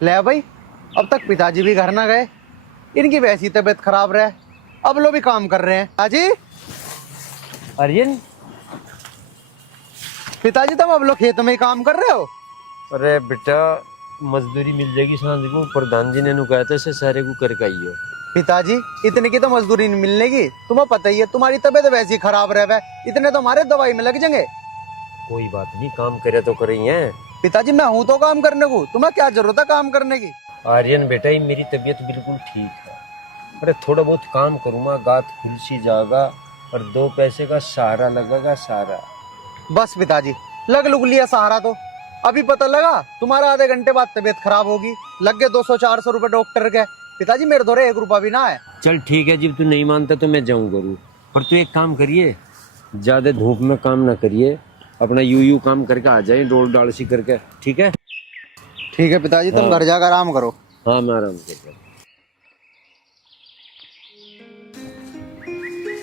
ले भाई, अब तक पिताजी भी घर ना गए, इनकी वैसी तबीयत खराब रहे, अब लोग भी काम कर रहे हैं। पिताजी, आर्यन। पिताजी तुम अब लोग खेत में ही काम कर रहे हो? अरे बेटा, मजदूरी मिल जाएगी सांझ को, प्रधान जी ने नु कहा था से सारे को करके आइयो। पिताजी, इतने की तो मजदूरी नहीं मिलने की, तुम्हें पता ही है तुम्हारी तबीयत वैसी खराब रहे, इतने तो हमारे दवाई में लग जाएंगे। कोई बात नहीं, काम करे तो कर रही है। पिताजी मैं हूँ तो काम करने को, तुम्हें क्या जरूरत है काम करने की? आर्यन बेटा, ये मेरी तबीयत बिल्कुल ठीक है। अरे थोड़ा बहुत काम करूँगा, गात खुल सी जाएगा और 2 पैसे का सहारा लगेगा सारा। बस पिताजी, लग लुग लिया सहारा तो। अभी पता लगा तुम्हारा आधे घंटे बाद तबीयत खराब होगी, लग गए 200-400 रुपए डॉक्टर के। पिताजी मेरे धोरे 1 रुपया भी ना है। चल ठीक है, जब तू नहीं मानता तो मैं जाऊँ करूँ, पर तू एक काम करिए, ज्यादा धूप में काम ना करिए, अपना यू काम करके आ जाए, डोल डाल सी करके। ठीक है? ठीक है पिताजी, तुम घर जाकर आराम करो। हाँ मैं आराम करता हूँ।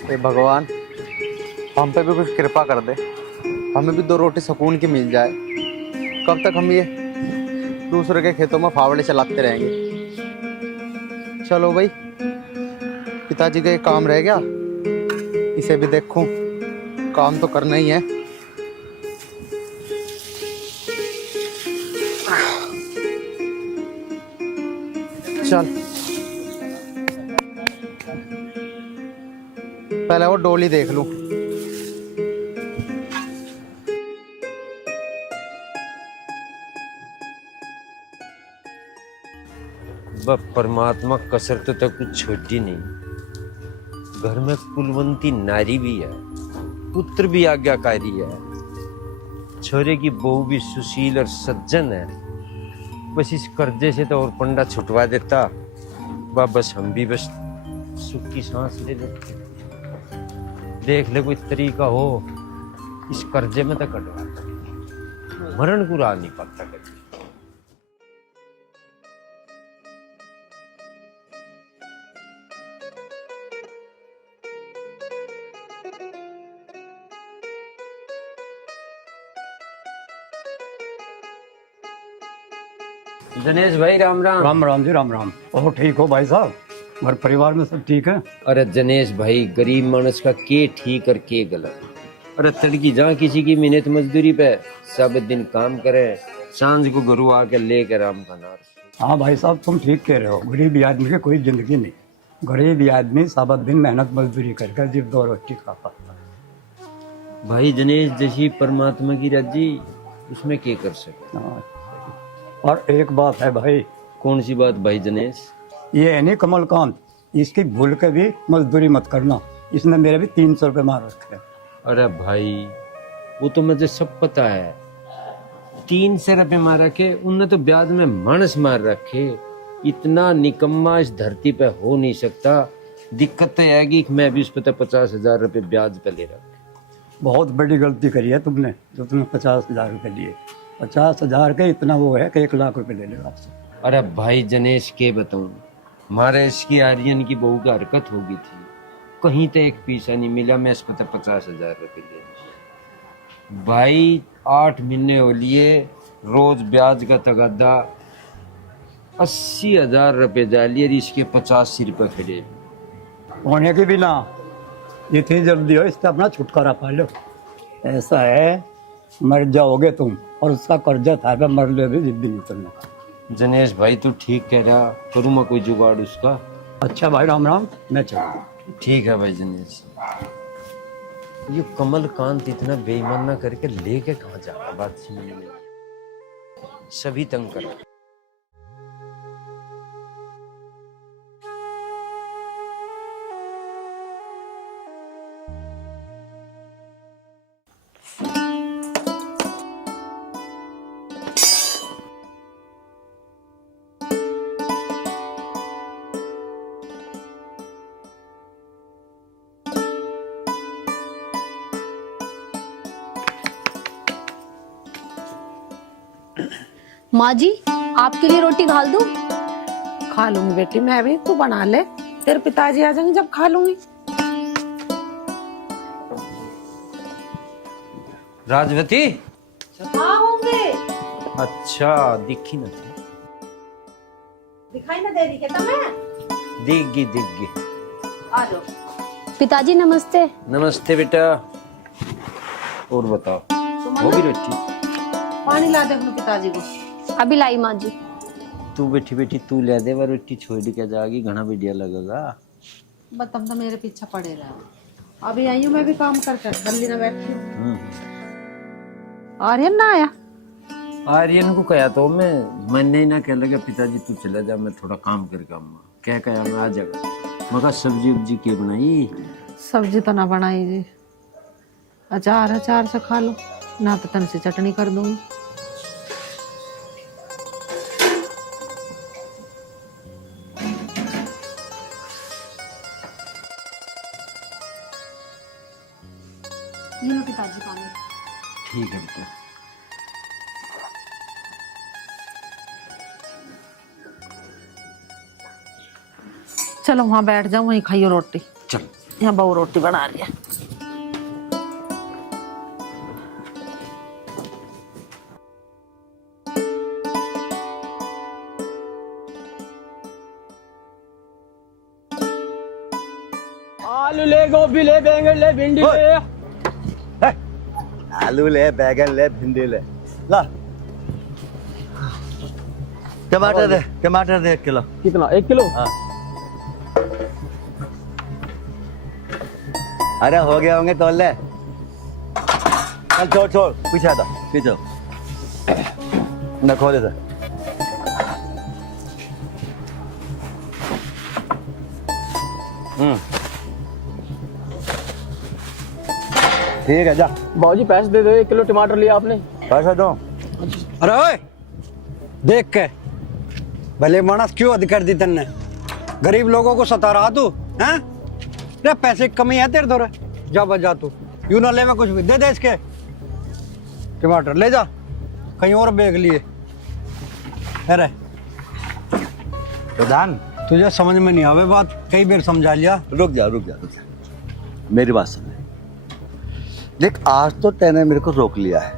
हे भगवान, हम पे भी कुछ कृपा कर दे, हमें भी 2 रोटी सुकून की मिल जाए। कब तक हम ये दूसरे के खेतों में फावड़े चलाते रहेंगे? चलो भाई, पिताजी का एक काम रह गया, इसे भी देखूं, काम तो करना ही है। चल पहले वो डोली देख लूं। वह परमात्मा कसरत तो कुछ छोटी नहीं, घर में कुलवंती नारी भी है, पुत्र भी आज्ञाकारी है, छोरे की बहू भी सुशील और सज्जन है। बस इस कर्जे से तो और पंडा छुटवा देता, बस हम भी बस सुख की सांस ले लेते। देख ले कोई तरीका हो इस कर्जे में तो कटवा, मरण को राह नहीं पाता कभी। दिनेश भाई राम राम। राम राम जी, राम राम। और ठीक हो भाई साहब? घर परिवार में सब ठीक है? अरे दिनेश भाई, गरीब मानस का के ठीक और के गलत। अरे तड़की जहाँ किसी की मिन्नत मजदूरी पे सब दिन काम करे, सांझ को गुरु आके लेकर राम का नार। हाँ भाई साहब, तुम ठीक कह रहे हो, गरीबी आदमी की कोई जिंदगी नहीं। गरीबी आदमी सारा दिन मेहनत मजदूरी करके जिब 2 रोटी खा पाता है। भाई दिनेश, जैसी परमात्मा की राजी, उसमें क्या कर सकते। हाँ। और एक बात है भाई। कौन सी बात भाई दिनेश? ये है नहीं कमलकांत, इसकी भूल के भी मजदूरी मत करना, इसने मेरे भी 300 रुपये मार रखे। अरे भाई, वो तो मुझे सब पता है, 300 रुपये मार रखे, उनने तो ब्याज में मानस मार रखे। इतना निकम्मा इस धरती पे हो नहीं सकता। दिक्कत तो आएगी कि मैं भी उस पर 50,000 रुपये ब्याज पे ले रखा। बहुत बड़ी गलती करी है तुमने, जो तुमने 50,000 रुपये लिए। 50,000 के इतना वो है कि 1,00,000 रुपये ले लो आपसे। अरे भाई जनेश, के बताऊं, हमारे इसकी आर्यन की बहू की हरकत हो गई थी, कहीं तो एक पैसा नहीं मिला, मैं इस पर 50,000 रुपये ले। भाई 8 महीने हो लिए, रोज ब्याज का तगादा 80,000 रुपये डालिए, इसके 85 रुपये खड़े होने की भी ना, जितनी जल्दी हो इससे अपना छुटकारा पा लो। ऐसा है, मर जाओगे तुम और उसका कर्जा था पे मर ले भी जिद्दी नहीं करना। जनेश भाई तू ठीक कह रहा, करूँ मैं कोई जुगाड़ उसका। अच्छा भाई, राम राम, मैं चलूँ। ठीक है भाई जनेश। ये कमलकांत इतना बेईमान ना करके लेके कहाँ जाता, बात सुनने में सभी तंग करा। माँ जी, आपके लिए रोटी घाल दूं? खा लूंगी बेटी मैं भी, तू बना ले, तेरे पिताजी आ जाएंगे जब खा लूंगी। राजवती। हाँ होंगे। अच्छा, दिखी ना थी। दिखाई ना दे रही क्या तुम्हें? दिख गई। आ जाओ। पिताजी नमस्ते। नमस्ते बेटा। और बताओ, होगी रोटी? पानी ला दे अपने पिताजी को। अभी लाई माँ जी। तू बैठी तू ले दे वो रोटी, छोड़ के जाएगी, घना बढ़िया लगेगा। बस तुम तो मेरे पीछे पड़े रहो। अभी आई हूँ मैं भी काम करके, गली में बैठी हूँ। आर्यन ना आया? आर्यन को कहा तो मैंने ही ना कह लगा पिताजी तू चला जा, मैं थोड़ा काम करके आऊंगा। क्या कहा मैं आ जाएगा। मगर सब्जी उब्जी क्या बनाई? सब्जी तो ना बनाई जी, अचार से खा लो, ना तो तन से चटनी कर दूंगी। ये लो पिताजी पानी। ठीक है बेटा। चलो वहां बैठ जाओ, वहीं खाइयो रोटी। चल। यहाँ बहू रोटी बना रही है। आलू ले, गोभी ले, बैंगन ले, भिंडी ले। आलू ले, बैगन ले, भिंडी ले, ला। टमाटर दे 1 किलो। कितना? 1 किलो? हाँ। अरे हो गया होंगे तोल ले। चल छोड़ पीछे आ, पीछे न खोले था। ठीक है जा। बाबूजी पैसे दे दो, 1 किलो टमाटर लिया आपने। पैसा दो। अरे ओए, देख के भले मानस क्यों अधिकार दी तन्ने? गरीब लोगों को सता रहा तू हैं? रे पैसे की कमी है तेरे दौरे, जा बजा तू। यूं ना ले, मैं कुछ भी दे दे इसके। टमाटर ले जा, कहीं और बेच लिए। अरे प्रधान तुझे समझ में नहीं आवे बात, कई बार समझा लिया। रुक जा मेरी बात सुन ले। देख आज तो तैने मेरे को रोक लिया है,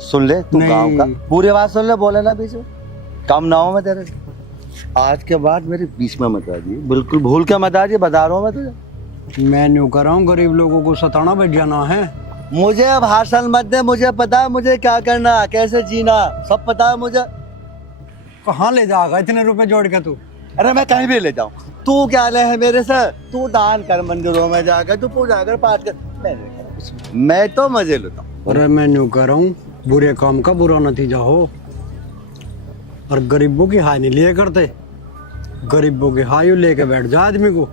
सुन ले तू गांव का पूरी बात सुन ले, बोले ना बीच में काम ना हो मैं तेरे। आज के बाद मेरे बीच में मत आ जी, बिल्कुल भूल के मत आ जी, बता रहा हूँ मैं तुझे। मैं न्यू कर रहा हूँ, गरीब लोगों को सताना बैठ जाना है। मुझे अब भाषण मत दे, मुझे पता है मुझे क्या करना, कैसे जीना, सब पता है मुझे। कहाँ ले जाएगा इतने रुपए जोड़ के तू? अरे मैं कहीं भी ले जाऊँ, तू क्या ले है मेरे से? तू दान कर मंदिरों में जाकर, तू पूजा कर, पाठ कर, मैं तो मजे लेता हूँ। अरे मैं न्यू कर रहा हूँ, बुरे काम का बुरा नतीजा हो। और गरीबों की हाय नहीं लिए करते, गरीबों की हाय लेके बैठ जा आदमी को।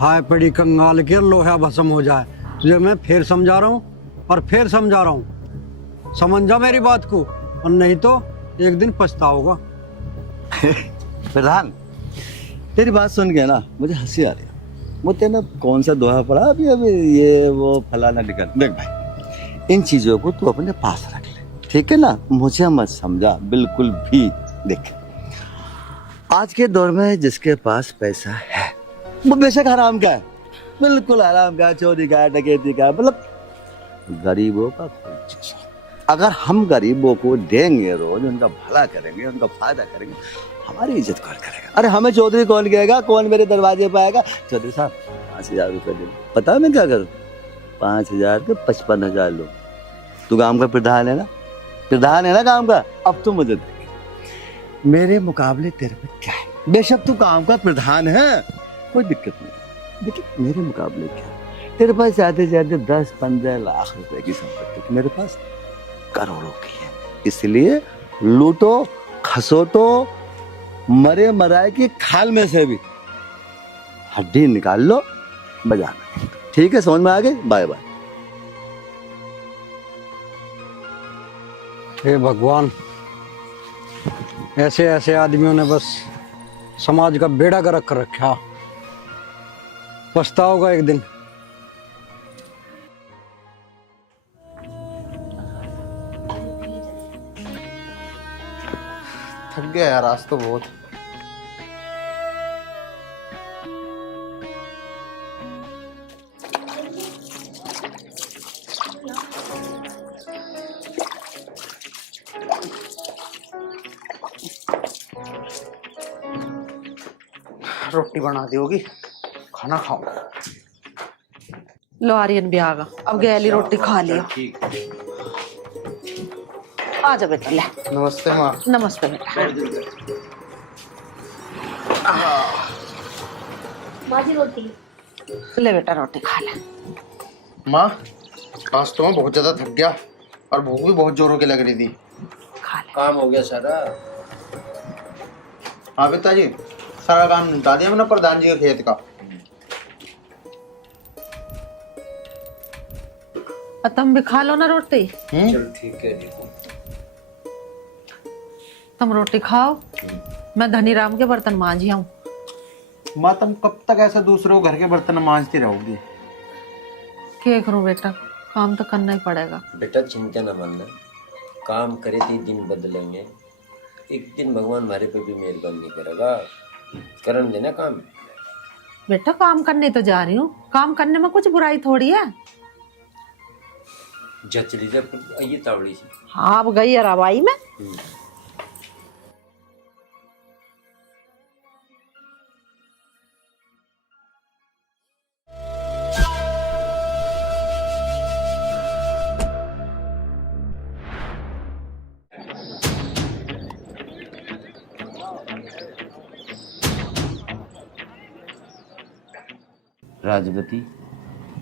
हाय पड़ी कंगाल के लोहा भस्म हो जाए। तुझे मैं फिर समझा रहा हूँ और फिर समझा रहा हूँ, समझ जा मेरी बात को, और नहीं तो एक दिन पछताओगा। प्रधान तेरी बात सुन के ना मुझे हंसी आ रही है। मुझे ना कौन सा दोहा पड़ा अभी ये वो फलाना निकल। देख भाई, इन चीजों को तू अपने पास रख ले, ठीक है ना? मुझे मत समझा बिल्कुल भी। देख आज के दौर में जिसके पास पैसा है वो बेशक हराम का है, बिल्कुल हराम का, चोरी का, डकैती का, मतलब गरीबों का कोई चीज। अगर हम गरीबों को देंगे, रोज उनका भला करेंगे, उनका फायदा करेंगे, हमारी इज्जत कौन करेगा? अरे हमें चौधरी कौन कहेगा? कौन मेरे दरवाजे पे आएगा? चौधरी साहब 5,000 रुपये दे। पता है मैं क्या करूँ? 5,000 के 55,000 लो। तू काम का प्रधान है ना, प्रधान है ना काम का, अब तू मुझे दे। मेरे मुकाबले तेरे पे क्या है? बेशक तू काम का प्रधान है, कोई दिक्कत नहीं, लेकिन मेरे मुकाबले क्या? तेरे पास ज्यादा से ज्यादा 10-15 लाख रुपए की संपत्ति, मेरे पास करोड़ों की है। इसलिए लूटो खसोटो, मरे मराए की खाल में से भी हड्डी निकाल लो, बजाना। ठीक है, समझ में आ गई? Bye bye. हे भगवान, ऐसे ऐसे आदमियों ने बस समाज का बेड़ा गर्क कर रखा, पछताओगा एक दिन। थक गया यार आज तो बहुत। रोटी बना दी होगी, खाना खाऊंगा। लो आर्यन भी आ गया, अब गैली रोटी खा लियो। आ जा बेटा, ले। नमस्ते माँ। नमस्ते बेटा। माँ जी रोटी। ले बेटा रोटी खा ले। माँ आज तो मैं बहुत ज्यादा थक गया और भूख भी बहुत जोरों की लग रही थी। खा ले। काम हो गया सारा? हाँ पिताजी, सारा काम निपटा दिया मैंने प्रधान जी के खेत का। तुम भी खा लो ना रोटी। चल ठीक है जी। तुम रोटी खाओ, मैं धनीराम के बर्तन मांझी आऊं। माँ तुम कब तक ऐसे दूसरों घर के बर्तन मांजती रहोगी? क्या करूं बेटा, काम तो करना ही पड़ेगा। बेटा चिंता न मानना, काम करे तो दिन बदलेंगे। एक दिन भगवान हमारे पे भी मेहरबानी करेगा। करन देना काम। बेटा काम करने तो जा रही हूँ, काम करने में कुछ बुराई थोड़ी है। चली जा ये तावड़ी से। हाँ अब गई है रवाई में। राजवती,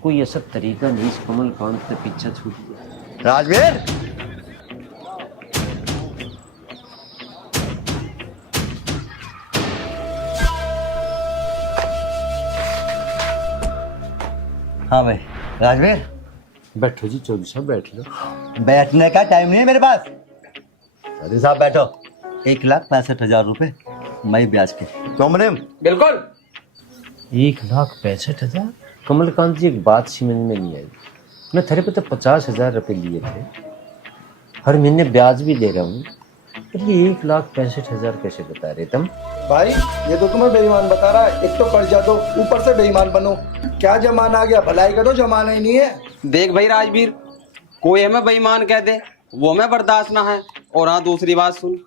कोई ऐसा तरीका नहीं इस कमल कांत से पीछा छूट गया। राजवीर, हाँ भाई राजवीर, बैठो जी चौधरी साहब, बैठ लो। बैठने का टाइम नहीं है मेरे पास। चौधरी साहब बैठो। 1,65,000 रुपए मई ब्याज के। क्यों मुनीम? बिल्कुल। 1,65,000? कमलकांत जी एक बात समझ में नहीं आई। मैं तेरे पे तो 50,000 रुपए लिए थे, हर महीने ब्याज भी दे रहा हूँ, पर ये 1,65,000 कैसे बता रहे तुम? भाई ये तो तुम्हें बेईमान बता रहा है। एक तो कर्जा दो, ऊपर से बेईमान बनो। क्या जमाना आ गया, भलाई का तो जमाना ही नहीं है। देख भाई राजवीर, कोई हमें बेईमान कह दे वो हमें बर्दाश्त ना है। और हाँ दूसरी बात सुन,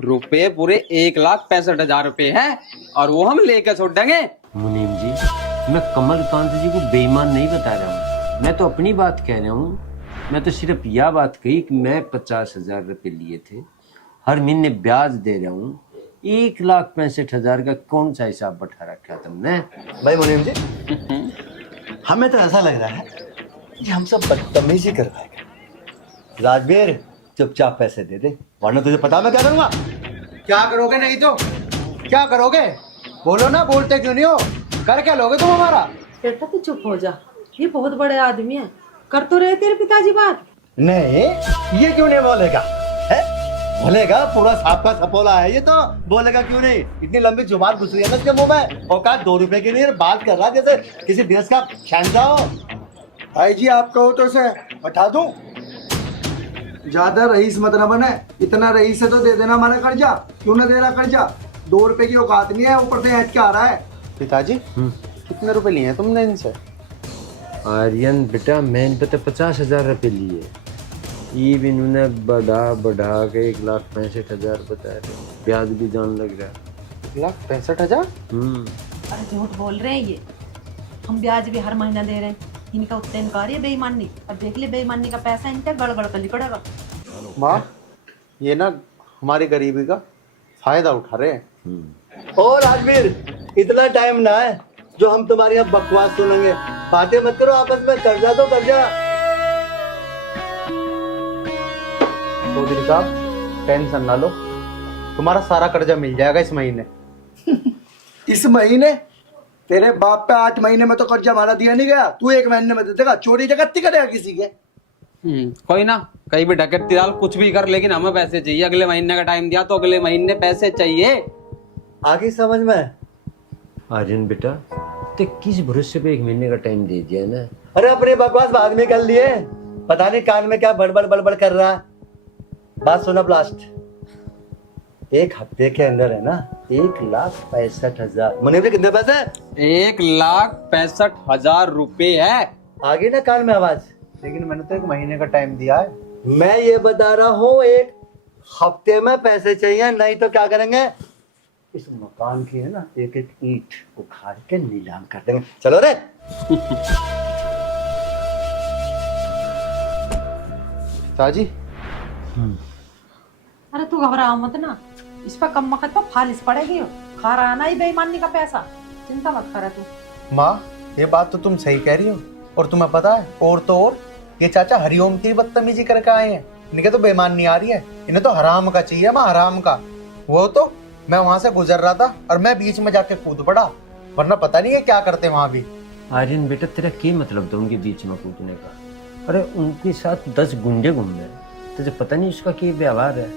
रुपए पूरे 1,65,000 रुपए है और वो हम लेके छोड़ देंगे। मुनीम जी, मैं कमलकांत जी को बेईमान नहीं बता रहा हूँ, मैं तो अपनी बात कह रहा हूँ। मैं तो सिर्फ यह बात कही कि मैं 50,000 रुपए लिए थे, हर महीने ब्याज दे रहा हूँ। 1,65,000 का कौन सा हिसाब बैठा रखा तुमने? भाई मुनीम जी, हमें तो ऐसा लग रहा है कि हम सब बदतमीजी कर रहे हैं। राजवीर चुपचाप पैसे दे दे, वरना तुझे पता मैं क्या करूंगा। क्या करोगे? नहीं तो क्या करोगे? बोलो ना, बोलते क्यों नहीं हो? कर क्या लोगे तुम हमारा? बेटा तू चुप हो जा, ये बहुत बड़े आदमी है। कर तो रहे तेरे पिताजी बात। नहीं, ये क्यों नहीं बोलेगा? है? बोलेगा, पूरा सांप का सपोला है ये तो। बोलेगा क्यों नहीं? इतनी लंबी जुबान घुस रही है ना इसके मुंह में। औकात 2 रुपए की नहीं, बात कर रहा जैसे किसी देश का शहंशाह हो। भाई जी आप कहो तो इसे हटा दूं। ज्यादा रईस मत न बने। इतना रईस है तो दे देना हमारा कर्जा। क्यों ना दे रहा कर्जा? 2 रुपए की औकात नहीं है, ऊपर से हट के आ रहा है। पिताजी कितने रुपए लिए हैं तुमने इनसे? आर्यन बेटा, मैं इन पे तो 50,000 रुपए लिए, ये भी इन्होंने बढ़ा के 1,65,000 बता रहे, ब्याज भी जान लग रहा है। 1,65,000? अरे झूठ बोल रहे हैं ये, हम ब्याज भी हर महीना दे रहे हैं। इनका उत्ते इनकार है बेईमानी। अब देख ले बेईमानी का पैसा इनका गड़गड़ कर लिकड़ेगा। माँ ये ना हमारी गरीबी का फायदा उठा रहे हैं। ओ राजवीर, इतना टाइम ना है जो हम तुम्हारी अब बकवास सुनेंगे। बातें मत करो आपस में, कर्जा दो कर्जा। चौधरी साहब टेंशन ना लो, तुम्हारा सारा कर्जा मिल जाएगा इस महीने। इस महीने? तेरे बाप पे 8 महीने में तो कर्जा हमारा दिया नहीं गया। तू 1 महीने में दे देगा? चोरी डकैती करेगा किसी के? कोई ना, कहीं भी डकैती डाल, कुछ भी कर, लेकिन हमें पैसे चाहिए। अगले महीने का टाइम दिया तो अगले महीने पैसे चाहिए। आगे समझ में? आर्यन बेटा, ते किस भरोसे पे 1 महीने का टाइम दे दिया ना? अरे अपने बकवास बाद में कर लिए, पता नहीं कान में क्या बड़बड़ कर रहा है। बात सुना ब्लास्ट, 1 हफ्ते के अंदर है ना 1,65,000। मुनीम जी कितने पैसे? 1,65,000 रुपए है। आगे ना कान में आवाज। लेकिन मैंने तो 1 महीने का टाइम दिया है। मैं ये बता रहा हूँ 1 हफ्ते में पैसे चाहिए, नहीं तो क्या करेंगे? इस मकान की है ना एक एक ईंट उखाड़ के नीलाम कर देंगे। चलो रे। ताजी अरे तू घबरा मत ना, इस पर कम वक्त पर फालिस पड़ेगी। खा रहा ना ही बेईमानी का पैसा, चिंता मत करे तू। माँ, ये बात तो तुम सही कह रही हो। और तुम्हें पता है, और तो और ये चाचा हरिओम की बदतमीजी करके आए हैं। इनके तो बेईमान नहीं आ रही है, इन्हें तो हराम का चाहिए माँ, हराम का। वो तो मैं वहां से गुजर रहा था और मैं बीच में जाके कूद पड़ा, वरना पता नहीं है क्या करते वहां भी। आर्यन बेटा, तेरा क्या मतलब था उनके बीच में कूदने का? अरे उनके साथ 10 गुंडे घूम रहे, तुझे पता नहीं उसका क्या व्यवहार है।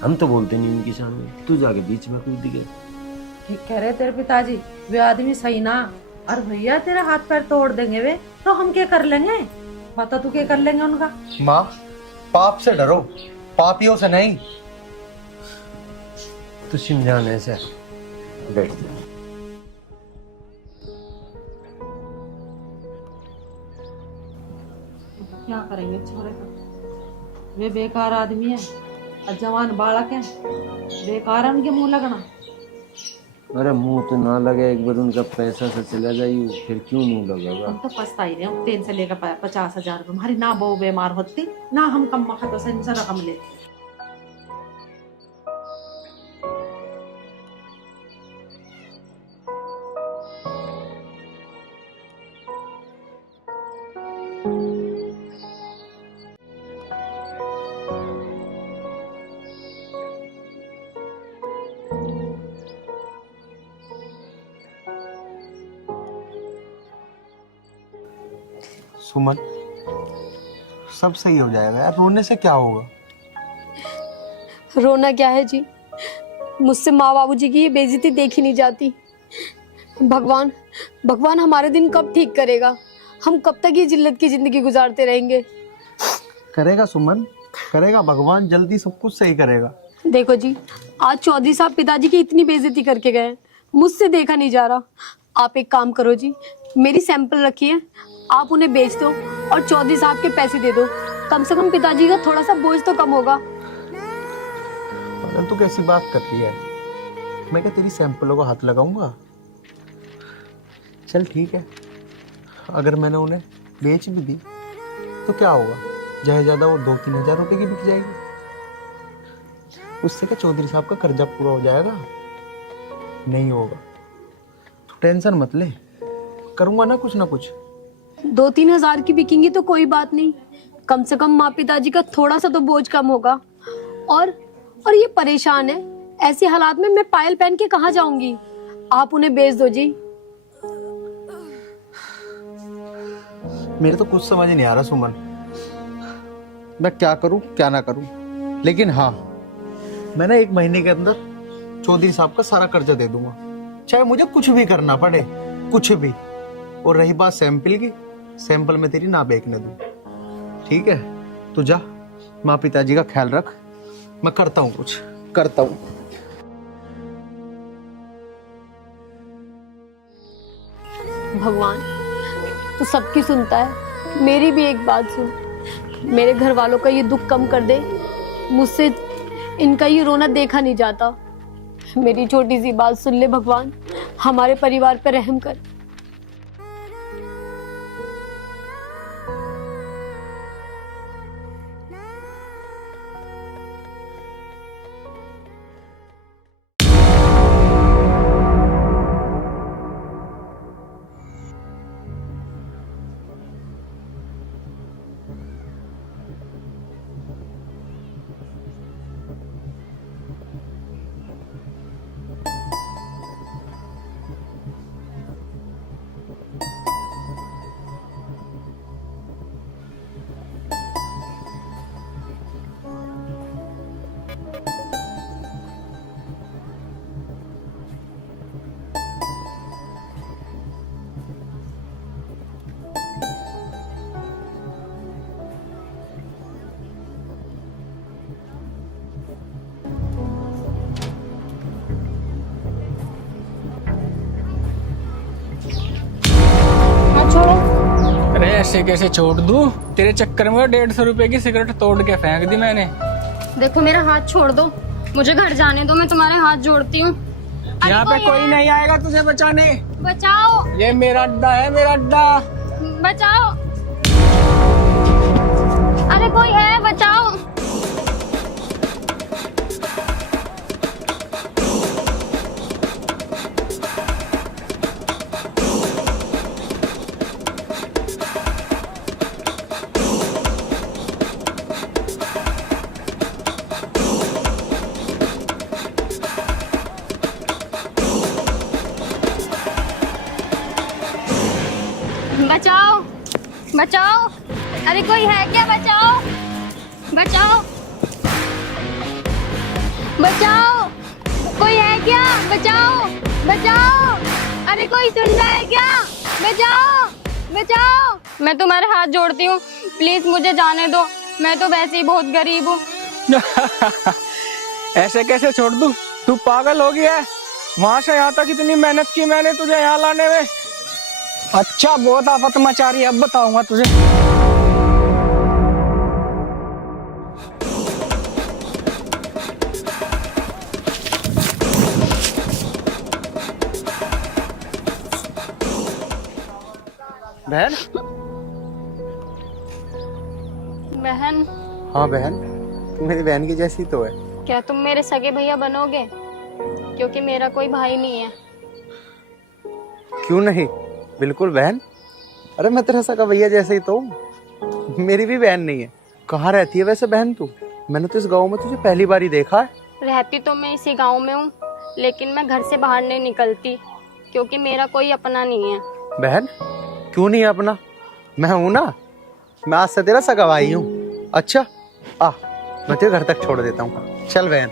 हम तो बोलते नहीं उनके सामने, तू जाके बीच में कूद गए। ठीक कह रहे तेरे पिताजी, वे आदमी सही ना। और भैया तेरे हाथ पैर तोड़ देंगे वे, तो हम क्या कर लेंगे? बता तू क्या कर लेंगे उनका? माँ, पाप से डरो, पापियों से नहीं। तू समझाने से बैठ जा। क्या करेंगे छोरे का? वे बेकार आदमी है और जवान बालक है, बेकार है उनके मुंह लगना। अरे मुंह तो ना लगे, एक बार उनका पैसा से चला जाइए, फिर क्यों मुंह लगेगा? हम तो पछता ही रहे हैं, 3 से लेकर 50,000 रुपए। हमारी ना बहू बीमार होती ना हम कम वक्त से इनसे रकम लेते। सुमन, सब सही हो जाएगा यार, रोने से क्या होगा? रोना क्या है जी, मुझसे माँ बाबूजी की ये बेइज्जती देखी नहीं जाती। भगवान भगवान हमारे दिन कब ठीक करेगा? हम कब तक ये जिल्लत की जिंदगी गुजारते रहेंगे? करेगा सुमन, करेगा, भगवान जल्दी सब कुछ सही करेगा। देखो जी, आज चौधरी साहब पिताजी की इतनी बेइज्जती करके गए, मुझसे देखा नहीं जा रहा। आप एक काम करो जी, मेरी सैंपल रखिए, आप उन्हें बेच दो और चौधरी साहब के पैसे दे दो। कम से कम पिताजी का थोड़ा सा बोझ तो कम होगा। पागल, तू कैसी बात करती है? मैं क्या तेरी सैंपलों को हाथ लगाऊंगा? चल ठीक है, अगर मैंने उन्हें बेच भी दी तो क्या होगा? ज्यादा ज्यादा वो 2-3 हजार रुपए की बिक जाएगी। उससे क्या चौधरी साहब का कर्जा पूरा हो जाएगा? नहीं होगा, तू टेंशन मत ले, करूंगा ना कुछ ना कुछ। 2-3 हजार की बिकेंगी तो कोई बात नहीं, कम से कम माँ पिताजी का थोड़ा सा तो बोझ कम होगा। और ये परेशान है, ऐसे हालात में मैं पायल पहन के कहाँ जाऊंगी? आप उन्हें बेच दो जी। मेरे तो कुछ समझ नहीं आ रहा सुमन, मैं क्या करूं क्या ना करूं। लेकिन हाँ, मैं ना 1 महीने के अंदर चौधरी साहब का सारा कर्जा दे दूंगा, चाहे मुझे कुछ भी करना पड़े, कुछ भी। और रही बात सैंपल की, सैंपल में तेरी ना बेचने दूं, ठीक है? तू जा, माँ पिताजी का ख्याल रख, मैं करता हूँ, कुछ करता हूँ। भगवान तू सबकी सुनता है, मेरी भी एक बात सुन। मेरे घर वालों का ये दुख कम कर दे, मुझसे इनका ये रोना देखा नहीं जाता। मेरी छोटी सी बात सुन ले भगवान, हमारे परिवार पर रहम कर। अरे ऐसे कैसे छोड़ दूं? तेरे चक्कर में 150 रुपए की सिगरेट तोड़ के फेंक दी मैंने। देखो मेरा हाथ छोड़ दो, मुझे घर जाने दो, मैं तुम्हारे हाथ जोड़ती हूँ। यहाँ पे कोई नहीं आएगा तुझे बचाने। बचाओ, ये मेरा अड्डा है, मेरा अड्डा। बचाओ, अरे कोई है, बचाओ। बचाओ, बचाओ, अरे कोई है क्या? बचाओ, बचाओ, बचाओ, कोई है क्या? बचाओ, बचाओ, अरे कोई सुन रहा है क्या? बचाओ, बचाओ। मैं तुम्हारे हाथ जोड़ती हूँ, प्लीज मुझे जाने दो, मैं तो वैसे ही बहुत गरीब हूँ। ऐसे कैसे छोड़ दूं? तू पागल हो गया है? वहां से यहाँ तक इतनी मेहनत की मैंने तुझे यहाँ लाने में। अच्छा, बहुत आफत मचा रही है, अब बताऊंगा तुझे। बहन। बहन? हाँ बहन, तुम मेरी बहन की जैसी तो है। क्या तुम मेरे सगे भैया बनोगे? क्योंकि मेरा कोई भाई नहीं है। क्यों नहीं, बिल्कुल बहन। अरे मैं तेरा सगा भैया जैसे ही तो हूँ। मेरी भी बहन नहीं है। कहाँ रहती है वैसे बहन तू? मैंने तो इस गांव में तुझे पहली बार ही देखा है। रहती तो मैं इसी गांव में हूँ, लेकिन मैं घर से बाहर नहीं निकलती क्योंकि मेरा कोई अपना नहीं है। बहन, क्यों नहीं है अपना? मैं हूं ना, मैं आज से तेरा सगा भाई हूँ। अच्छा आ, मैं तेरे घर तक छोड़ देता हूँ। चल बहन।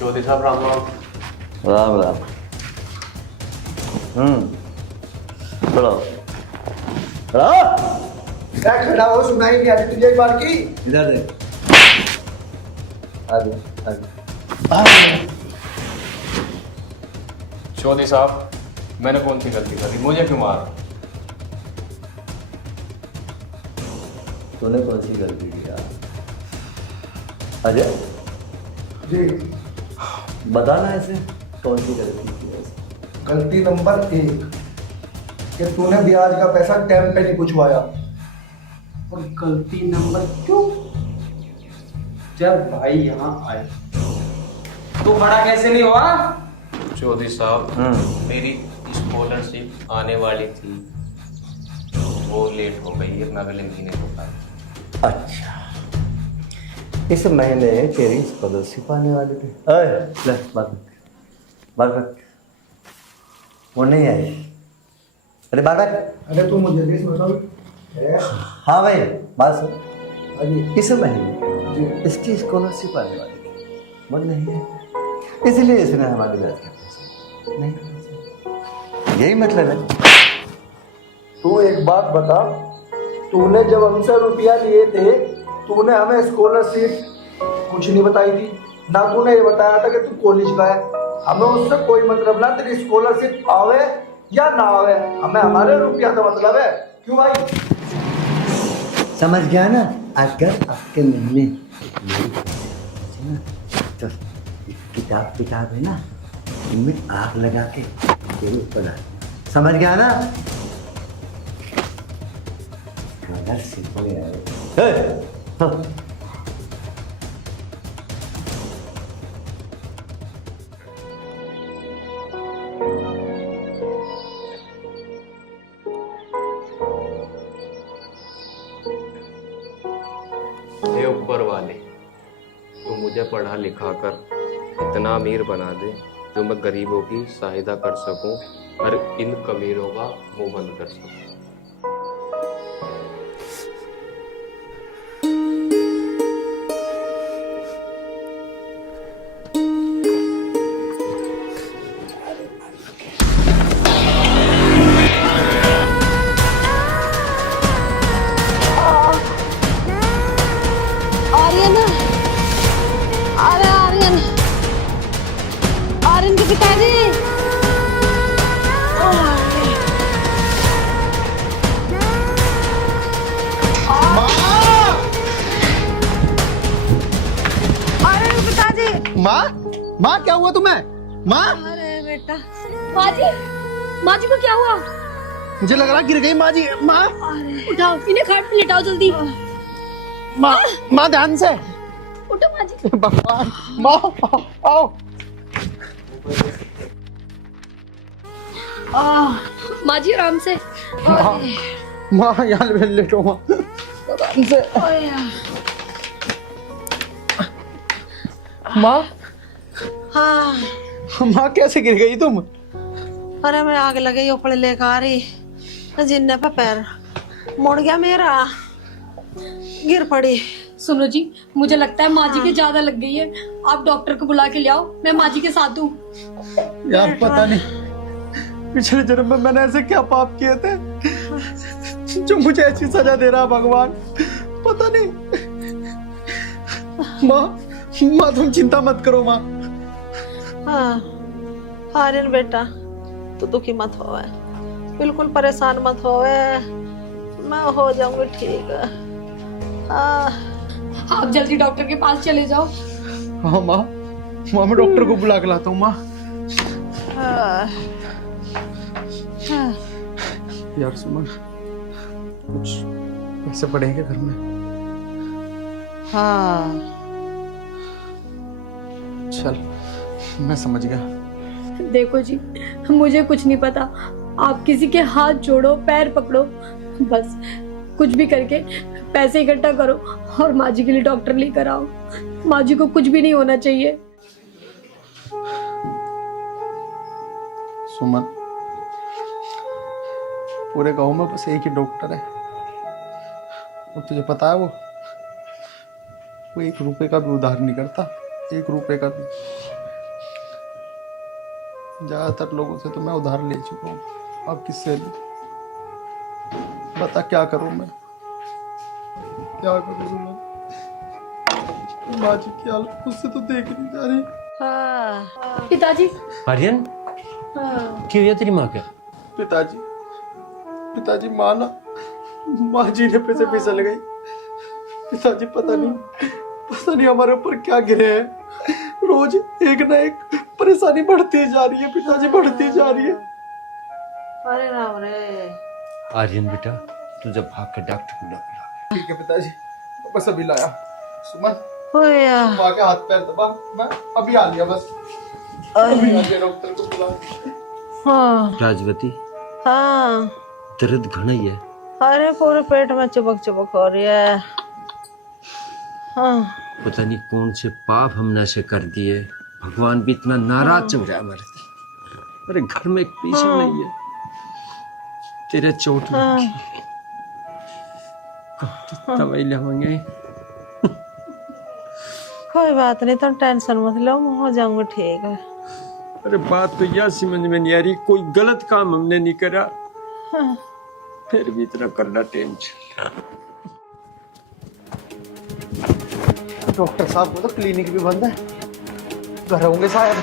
चौधरी साहब राम राम। राम राम। चलो क्या खड़ा हो, सुनाई नहीं आती तुझे एक बार की? इधर देख। आगे आगे। चौधरी साहब, मैंने कौन सी गलती करी? मुझे क्यों मारा? तूने कौन सी गलती की यार? अजय जी, बताना ऐसे कौन सी गलती की है? गलती नंबर 1 कि तूने ब्याज का पैसा टाइम पे नहीं पूछवाया। और गलती नंबर 2, जब भाई यहाँ आए तू बड़ा कैसे नहीं हुआ? चौधरी साहब, मेरी स्कॉलरशिप आने वाली थी, वो लेट हो गई है, मैं अगले महीने को पाया। अच्छा, इस महीने तेरी स्कॉलरशिप आने वाली थी। अरे ले बात वो नहीं आई। अरे बात। अरे तू मुझे देश बताओ। हाँ भाई, बात सुन। इस महीने इसकी स्कॉलरशिप आने वाली थी, वो नहीं है, इसलिए इसने हमारे ब्याज का पैसा नहीं। यही मतलब है। तू एक बात बता, तूने जब हमसे रुपया लिए थे, तूने हमें स्कॉलरशिप कुछ नहीं बताई थी, ना तूने ये बताया था कि तू कॉलेज का है। हमें उससे कोई मतलब ना, तेरी स्कॉलरशिप आवे या ना आवे, हमें हमारे रुपया का मतलब है। क्यों भाई? समझ गया ना? अगर आपके महीने तो किताब है ना, इनमें आग लगा के तेरे ऊपर आ। समझ गया ना? स्कॉलरशिप ले आए। हाँ। हे ऊपर वाले, तो मुझे पढ़ा लिखा कर इतना अमीर बना दे जो मैं गरीबों की सहायता कर सकूं और इन कमीरों का मुंह बंद कर सकूं। आर्यन, अरे आर्यन, माँ, माँ क्या हुआ तुम्हें? माँ, अरे बेटा, माँ जी को क्या हुआ? मुझे लग रहा गिर गई माँ जी। माँ, उठाओ, इन्हें खाट पे लिटाओ जल्दी। माँ, माँ ध्यान से। उठो माँ जी। भगवान, माँ आओ। माँ जी आराम से। माँ यहाँ लेटो माँ, आराम से। माँ, हाँ, माँ कैसे गिर गई तुम? अरे मैं आग लगे ऊपर लेकर आ रही, जिन्ने पे पैर मुड़ गया मेरा, गिर पड़ी। सुनो जी, मुझे लगता है माँ जी के ज्यादा लग गई है। आप डॉक्टर को बुला के ले आओ, मैं माँ जी के साथ हूँ। यार पता नहीं पिछले जन्म में मैंने ऐसे क्या पाप किए थे जो मुझे ऐसी सजा दे रहा भगवान, पता नहीं। माँ, माँ तुम चिंता मत करो माँ। हाँ, आर्यन बेटा, तू दुखी मत होवे, बिल्कुल परेशान मत होवे, मैं हो जाऊंगी ठीक। आप जल्दी डॉक्टर के पास चले जाओ। हाँ माँ, माँ मैं डॉक्टर को बुला के लाता हूँ माँ। यार सुमन, कुछ पैसे पड़ेंगे घर में? हाँ, चल मैं समझ गया। देखो जी, मुझे कुछ नहीं पता। आप किसी के हाथ जोड़ो, पैर पकड़ो, बस कुछ भी करके पैसे इकट्ठा करो और माँ जी के लिए डॉक्टर लेकर आओ। माँ जी को कुछ भी नहीं होना चाहिए। सुमन, पूरे गांव में बस एक ही डॉक्टर है और तुझे पता है वो 1 रुपए का भी उधार नहीं करता, 1 रुपए का भी। ज्यादातर लोगों से तो मैं उधार ले चुका हूँ, अब किससे लूं? बता क्या करूं मैं, क्या करूं सुमन? माँ जी की हालत मुझसे तो देख नहीं जा रही। हाँ, पिताजी। आर्यन, क्यों ये तेरी माँ क्या? पिताजी, पिताजी माँ ना, माँ जी ने पैसे फिसल गई। पिताजी पता नहीं हमारे ऊपर क्या गिरे हैं। रोज एक ना एक परेशानी बढ़ती जा रही है पिताजी, बढ़ती जा रही है। अरे राम रे। आर्यन बेटा, तू जब भाग कर डॉक्टर को बुला के ला। ठीक है पिताजी, बस अभी लाया। सुमन, होया, माँ के हाथ पैर दबा, मैं अभी आ लिया बस। अभी आ गया डॉक्टर को बुला। हाँ, राजवती, हाँ, दर्द घना ही है। अरे पूरे पेट में चुबक चुबक हो रही है। हाँ, पता नहीं कौन से पाप हमने से कर दिए, भगवान भी इतना नाराज चल रहा है हमारे से। अरे घर में एक पैसा नहीं है, तेरे चोट लगी, दवाई लेवाएंगे। कोई बात नहीं, तुम टेंशन मत लो, मैं हो जाऊंगी ठीक है। अरे बात तो यह समझ में नहीं आ रही, कोई गलत काम हमने नहीं करा, फिर भी इतना करना टेंशन। डॉक्टर साहब को तो क्लिनिक भी बंद है, घर होंगे शायद।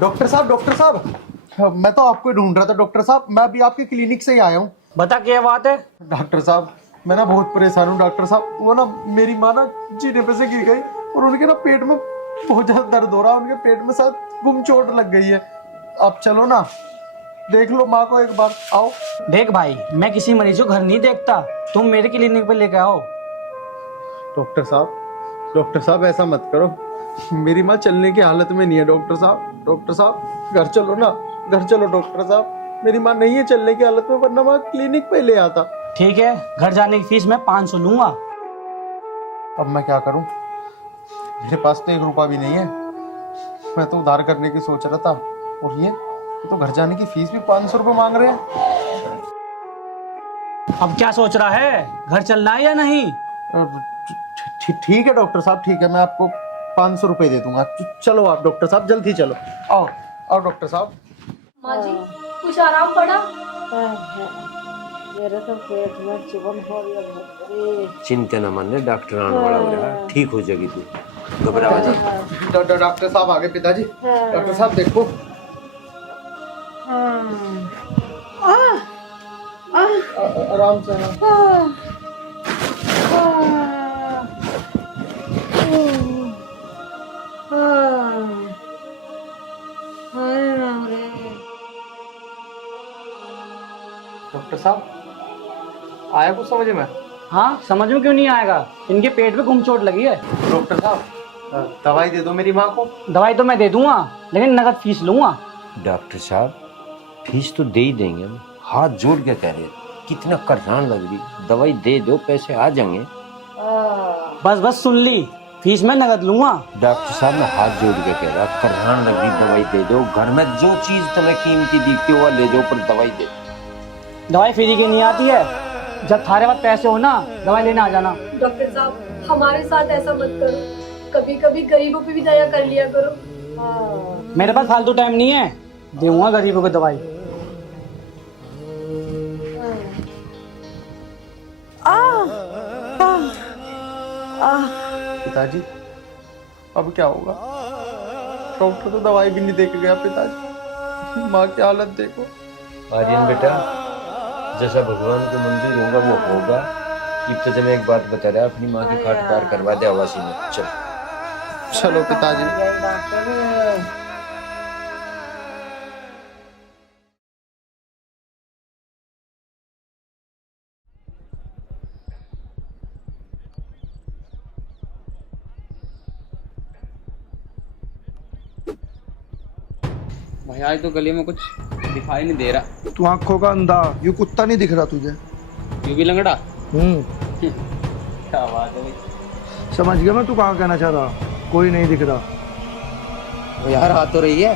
डॉक्टर साहब, डॉक्टर साहब, मैं तो आपको ढूंढ रहा था डॉक्टर साहब, मैं अभी आपके क्लिनिक से ही आया हूँ। बता क्या बात है? डॉक्टर साहब, मैं ना बहुत परेशान हूँ डॉक्टर साहब। वो ना मेरी माँ ना जीने पे से गिर गई और उनके ना पेट में बहुत ज्यादा दर्द हो रहा है, उनके पेट में शायद गुम चोट लग गई है। आप चलो ना, देख लो माँ को एक बार, आओ। देख भाई, मैं किसी मरीज को घर नहीं देखता, तुम मेरे क्लिनिक पे लेके आओ। डॉक्टर साहब ऐसा मत करो, मेरी माँ चलने की हालत में नहीं है डॉक्टर साहब। डॉक्टर साहब घर चलो ना, घर चलो डॉक्टर साहब, मेरी माँ नहीं है चलने की हालत में, वरना मैं क्लिनिक पे ले आता। ठीक है, घर जाने की फीस मैं 500 लूंगा। अब मैं क्या करूं, मेरे पास तो 1 रुपया भी नहीं है, मैं तो उधार करने की सोच रहा था, और ये तो घर जाने की फीस भी 500 रुपये मांग रहे हैं। अब क्या सोच रहा है, घर चलना है या नहीं? ठीक है डॉक्टर साहब, ठीक है, मैं आपको 500 रुपये दे दूंगा। चलो आप डॉक्टर साहब, जल्दी चलो, आओ आओ डॉक्टर साहब। माँ जी, कुछ आराम पड़ा? मेरे तो पेट में चुभन हो रही है। चिंता न मानने, डॉक्टर आने वाला हो रहा है, ठीक हो जाएगी तू, घबरा मत। डॉक्टर साहब आ गए पिताजी। डॉक्टर साहब देखो। आराम से डॉक्टर साहब आया कुछ समझ में? हाँ, समझ में क्यों नहीं आएगा? इनके पेट पे गुम चोट लगी है। डॉक्टर साहब दवाई दे दो मेरी माँ को। दवाई तो मैं दे दूंगा, लेकिन नगद फीस लूंगा। डॉक्टर साहब फीस तो दे ही देंगे हम, हाथ जोड़ के कह रहे हैं, कितना करसान लग रही, दवाई दे दो, पैसे आ जाएंगे। बस बस सुन ली, फीस मैं नगद लूंगा। डॉक्टर साहब मैं हाथ जोड़ के कह रहा, करसान लग रही, दवाई दे दो, घर में जो चीज तुम्हें कीमती दिखती हो ले जाओ, पर दवाई दे। दवाई फ्री की नहीं आती है, जब थारे पास पैसे हो ना दवाई लेने आ जाना। डॉक्टर साहब हमारे साथ ऐसा मत करो, कभी कभी गरीबों पे भी दया कर लिया करो। मेरे पास फालतू टाइम नहीं है, दूंगा गरीबों को दवाई। पिताजी अब क्या होगा? डॉक्टर तो दवाई भी नहीं दे के गया। पिताजी माँ की हालत देखो। आर्यन बेटा, जैसा भगवान को मंजूर होगा वो होगा। अब तो जब एक बात बता रहा, अपनी माँ की खाट पार करवा दे आवासी में। चलो पिताजी। भाई आज तो गली में कुछ दिखाई नहीं दे रहा। तू आंखों का अंधा, ये कुत्ता नहीं दिख रहा तुझे? यू भी लंगड़ा। क्या बात है भाई। समझ गया मैं तू कहाँ कहना चाह रहा। कोई नहीं दिख रहा। वो यार आ तो रही है।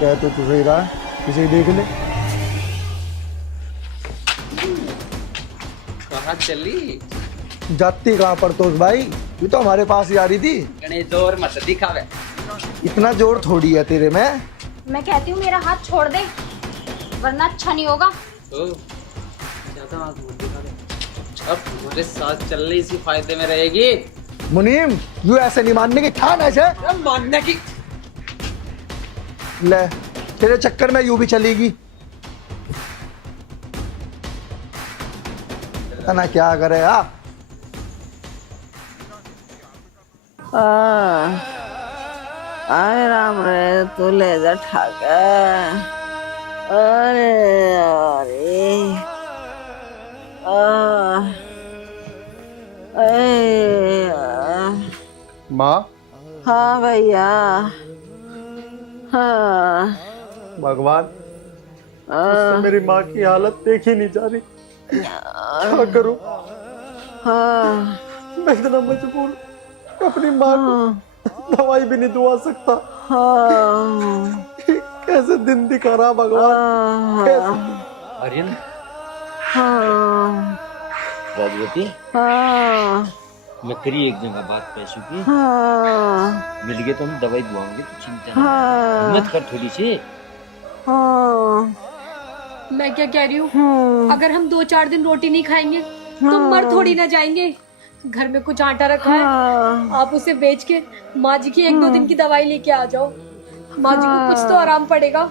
कह तो तू सही रहा है, इसे देख ले। कहाँ चली? जाती कहाँ पर तो भाई, तू तो हमारे पास ही आ रही थी। गणे जोर मत दिखावे। इतना जोर थोड़ी है तेरे में। मैं कहती हूँ मेरा हाथ छोड़ दे, वरना अच्छा नहीं होगा। ज्यादा आग मत दिखावे। अब तुम्हारे साथ चल रही इसी फायदे में रहेगी। मुनीम, यू ऐसे नहीं मानने की ठान ऐसे। मानने की ले, तेरे चक्कर में यू भी चलेगी ना। क्या करे आप? आए राम रे, तू ले जा ठाके। अरे अरे माँ। हाँ भैया। हाँ भगवान, उससे मेरी माँ की हालत देखी नहीं जा रही। क्या करूं? हाँ मैं इतना मजबूर, अपनी माँ को दवाई भी नहीं दुआ सकता। हाँ कैसे दिन दिखा रहा भगवान। कैसे? आर्यन, हाँ राजवती, हाँ मैं करी एक जगह बात पैसों की, हाँ मिल गए तो हम दवाई दुआएंगे, तो चिंता हाँ। नहीं, मत कर थोड़ी सी। हाँ मैं क्या कह रही हूँ, अगर हम 2-4 दिन रोटी नहीं खाएंगे तो मर थोड़ी ना जाएंगे। घर में कुछ आटा रखा है, आप उसे बेच के माँ जी की 1-2 दिन की दवाई लेके आ जाओ। माँ जी को कुछ तो आराम पड़ेगा।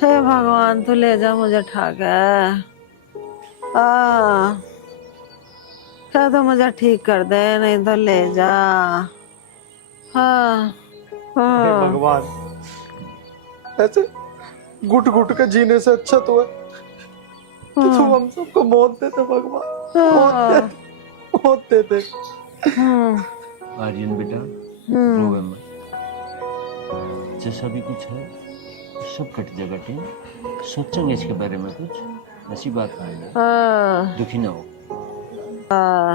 हे भगवान, तू ले जा मुझे ठाके। क्या तो मुझे ठीक कर दे, नहीं तो ले जा। हे भगवान, ऐसे घुट घुट के जीने से अच्छा तो है कि तू हम सबको मौत देते भगवान। मौत देते। आर्यन बेटा, रोवे मत, जैसा भी कुछ है सब कट जाएगा। ठीक, सोचेंगे इसके बारे में कुछ, ऐसी बात नहीं है, दुखी ना हो।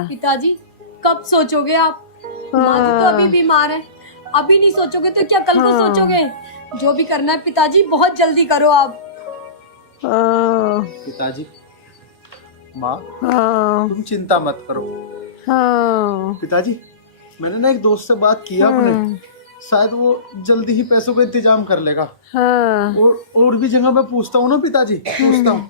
पिताजी कब सोचोगे आप? माँ जी तो अभी बीमार है, अभी नहीं सोचोगे तो क्या कल को सोचोगे? जो भी करना है पिताजी बहुत जल्दी करो आप। पिताजी, माँ तुम चिंता मत करो। पिताजी, मैंने ना एक दोस्त से बात की अपने, शायद वो जल्दी ही पैसों का इंतजाम कर लेगा। और भी जगह मैं पूछता हूँ ना पिताजी, पूछता हूँ।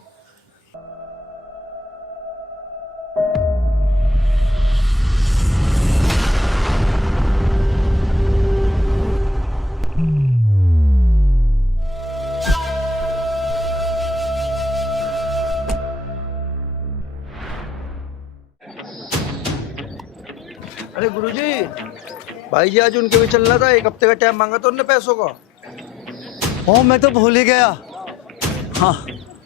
अरे गुरुजी, भाई जी आज उनके भी चलना था, 1 हफ्ते का टाइम मांगा था उनने पैसों का। ओ मैं तो भूल ही गया। हाँ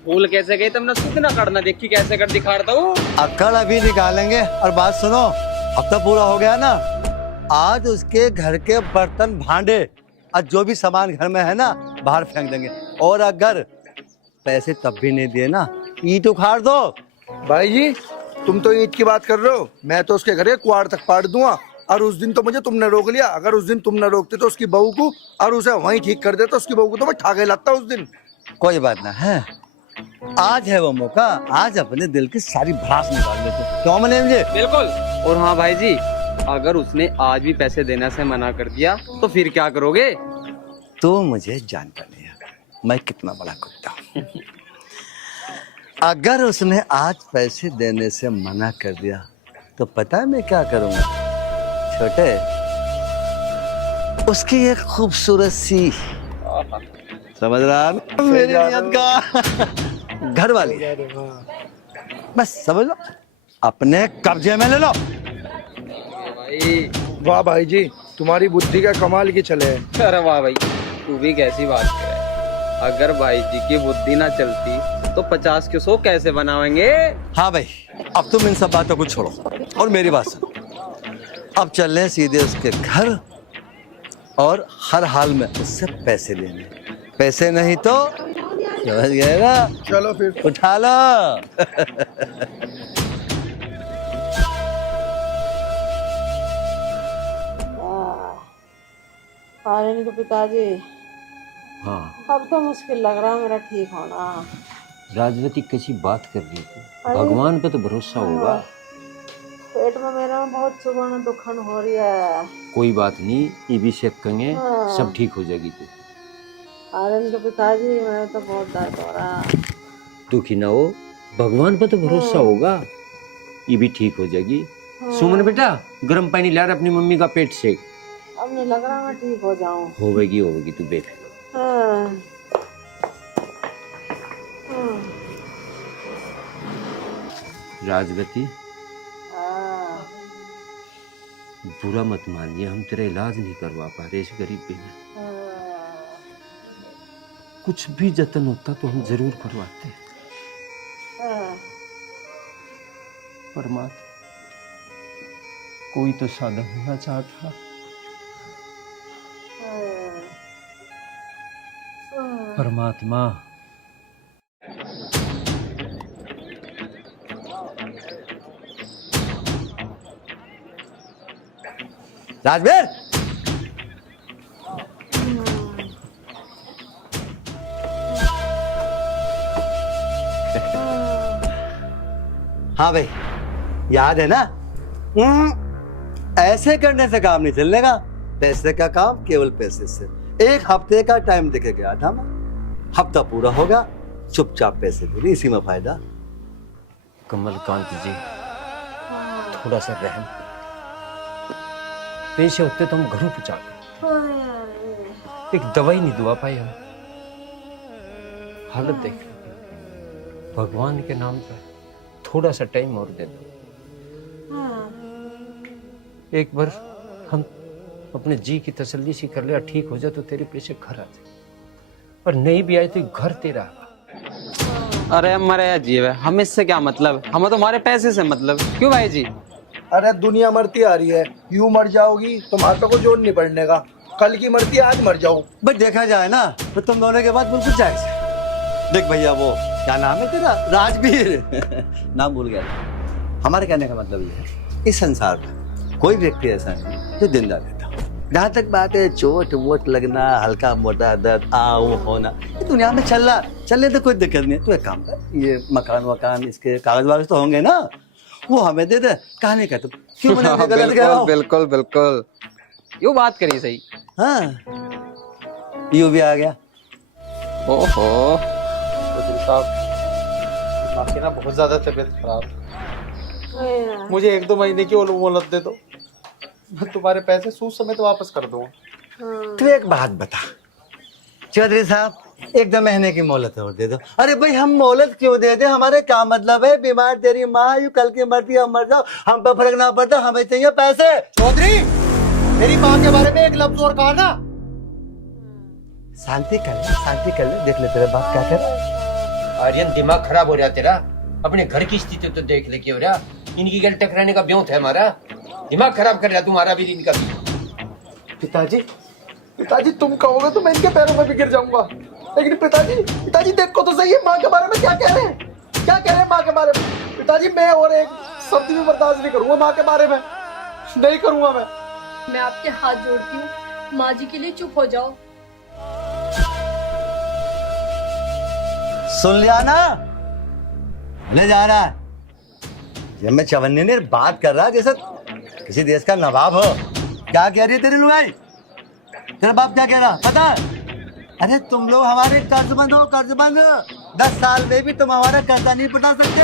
फूल कैसे गई तुमने खुद ना करना, देखी कैसे कर दिखा रहा हूँ। अक्कड़ अभी निकालेंगे। और बात सुनो, हफ्ता पूरा हो गया ना, आज उसके घर के बर्तन भांडे और जो भी सामान घर में है ना बाहर फेंक देंगे। और अगर पैसे तब भी नहीं दिए ना, ईंट उखाड़ दो। भाई जी तुम तो ईंट की बात कर रहे हो, मैं तो उसके घर कुआड़ तक पाड़ दूंगा। और उस दिन तो मुझे तुमने रोक लिया, अगर उस दिन तुम न रोकते तो उसकी बहू को और उसे वहीं ठीक कर देता, उसकी बहू को तो मैं ठाके लाता उस दिन। कोई बात ना है, आज है वो मौका, आज अपने दिल की सारी भड़ास निकाल देते। क्यों मने मुझे? बिल्कुल। और हाँ भाई जी, अगर उसने आज भी पैसे देने से मना कर दिया तो फिर क्या करोगे? तो मुझे जानता नहीं है मैं कितना बड़ा कुत्ता हूँ। अगर उसने आज पैसे देने से मना कर दिया तो पता है मैं क्या करूंगा? छोटे, उसकी एक खूबसूरत सी, समझ रहा है मेरी नियत का, घर वाली, बस समझ लो, अपने कब्जे में ले लो। भाई वाह भाई जी, तुम्हारी बुद्धि का कमाल की चले है। अरे वाह भाई, तू भी कैसी बात करे। अगर भाई जी की बुद्धि ना चलती तो 50 के 100 कैसे बनावेंगे? हाँ भाई, अब तुम इन सब बातों को छोड़ो और मेरी बात सुनो। अब चलने सीधे उसके घर और हर हाल में उससे पैसे लेने। पैसे नहीं तो समझ गए ना? चलो फिर उठा लो। आर्यन के पिताजी, हाँ अब तो मुश्किल लग रहा है मेरा ठीक होना। राजवती कैसी बात कर रही थी? भगवान पे तो भरोसा होगा। पेट में मेरे में बहुत चुभन दुखन हो रही है। कोई बात नहीं, ये भी चेक करेंगे, सब ठीक हो जाएगी। तू आर्यन के पिताजी, मेरे तो बहुत दर्द हो रहा है। दुखी ना हो, भगवान पे तो भरोसा होगा, ये भी ठीक हो जाएगी। सुमन बेटा, गर्म पानी ला रहा अपनी मम्मी का पेट सेक। अब नहीं लग रहा मैं ठीक हो जाऊं। होगी तू बैठ। राजवती, बुरा मत मानिए, हम तेरा इलाज नहीं करवा पा रहे इस गरीब पे। कुछ भी जतन होता तो हम जरूर करवाते। परमात्मा, कोई तो साधन होना चाहता। परमात्मा, राजवीर, हाँ भाई, याद है ना? ऐसे करने से काम नहीं चलने का। पैसे का काम केवल पैसे से। 1 हफ्ते का टाइम देके गया था मैं, हफ्ता पूरा होगा, चुपचाप पैसे दे दी, इसी में फायदा। कमलकांत जी, थोड़ा सा रहम। पैसे होते तो हम घरों पहुंचा एक दवाई नहीं दुआ पाए हम। हालत देख, भगवान के नाम पर थोड़ा सा टाइम और दे दो। एक बार हम अपने जी की तसल्ली सी कर लिया, ठीक हो जाए तो तेरे पैसे घर आ जाए, और नहीं भी आए तो घर तेरा। अरे मरे जीव है, हम इससे क्या मतलब, हमें तो हमारे पैसे से मतलब। क्यों भाई जी? अरे दुनिया मरती आ रही है, यूं मर जाओगी तो माता को जोड़ नहीं पड़ने का। कल की मरती आज मर जाऊं। बट देखा जाए ना तो तुम दोनों के बाद बिल्कुल जायज है। देख भैया, वो क्या नाम है तेरा? राजवीर नाम भूल गया। हमारे कहने का मतलब ये है, इस संसार में कोई व्यक्ति ऐसा नहीं जो जिंदा रहता। जहाँ तक बात है चोट वोट लगना, हल्का मोटा दर्द आओ होना, ये दुनिया में चल रहा, चलने तो कोई दिक्कत नहीं है। तो एक काम कर, ये मकान वकान इसके कागज वागज तो होंगे ना, वो हमें दे दे। कहानी का तो क्यों मैंने गलत कह रहा हूं? बिल्कुल बिल्कुल, यूं बात करी सही। हाँ, यू भी आ गया। ओहो वकील साहब, आपकी ना बहुत ज्यादा तबीयत खराब। मुझे 1-2 महीने की और मोहलत दे दो, मैं तुम्हारे पैसे सूद समेत वापस कर दूंगा। तू एक बात बता चौधरी साहब, एक 2 महीने की मोहलत और दे दो। अरे भाई हम मोहलत क्यों दे दे, हमारे क्या मतलब है, बीमार तेरी माँ यू कल की मरती हम मर जाओ, हम पे फर्क ना पड़ता, हमें चाहिए पैसे। चौधरी मेरी माँ के बारे में एक लफ्ज और कहा ना। शांति कर ले, देख ले तेरा बाप क्या कर रहा है। आर्यन दिमाग खराब हो रहा तेरा, अपने घर की स्थिति तो देख ले, क्या हो रहा। इनकी गल टकराने का ब्यों है हमारा, दिमाग खराब कर रहा तुम्हारा भी इनका भी। पिताजी तुम कहोगे तो मैं इनके पैरों में भी गिर जाऊंगा, लेकिन पिताजी देखो तो सही है माँ के बारे में क्या कह रहे हैं, क्या कह रहे हैं माँ के बारे में। पिताजी मैं और एक शब्द भी बर्दाश्त नहीं करूंगा माँ के बारे में, नहीं करूंगा मैं आपके हाथ जोड़ती हूँ, माँ जी के लिए चुप हो जाओ। सुन लिया ना, ले जा रहा है। जब मैं चवन्नी ने बात कर रहा जैसे किसी देश का नवाब हो। क्या कह रही है तेरी लुगाई, तेरा बाप क्या कह रहा पता है? अरे तुम लोग हमारे कर्जबंद हो, कर्जबंद। 10 साल में भी तुम हमारा कर्जा नहीं पटा सकते,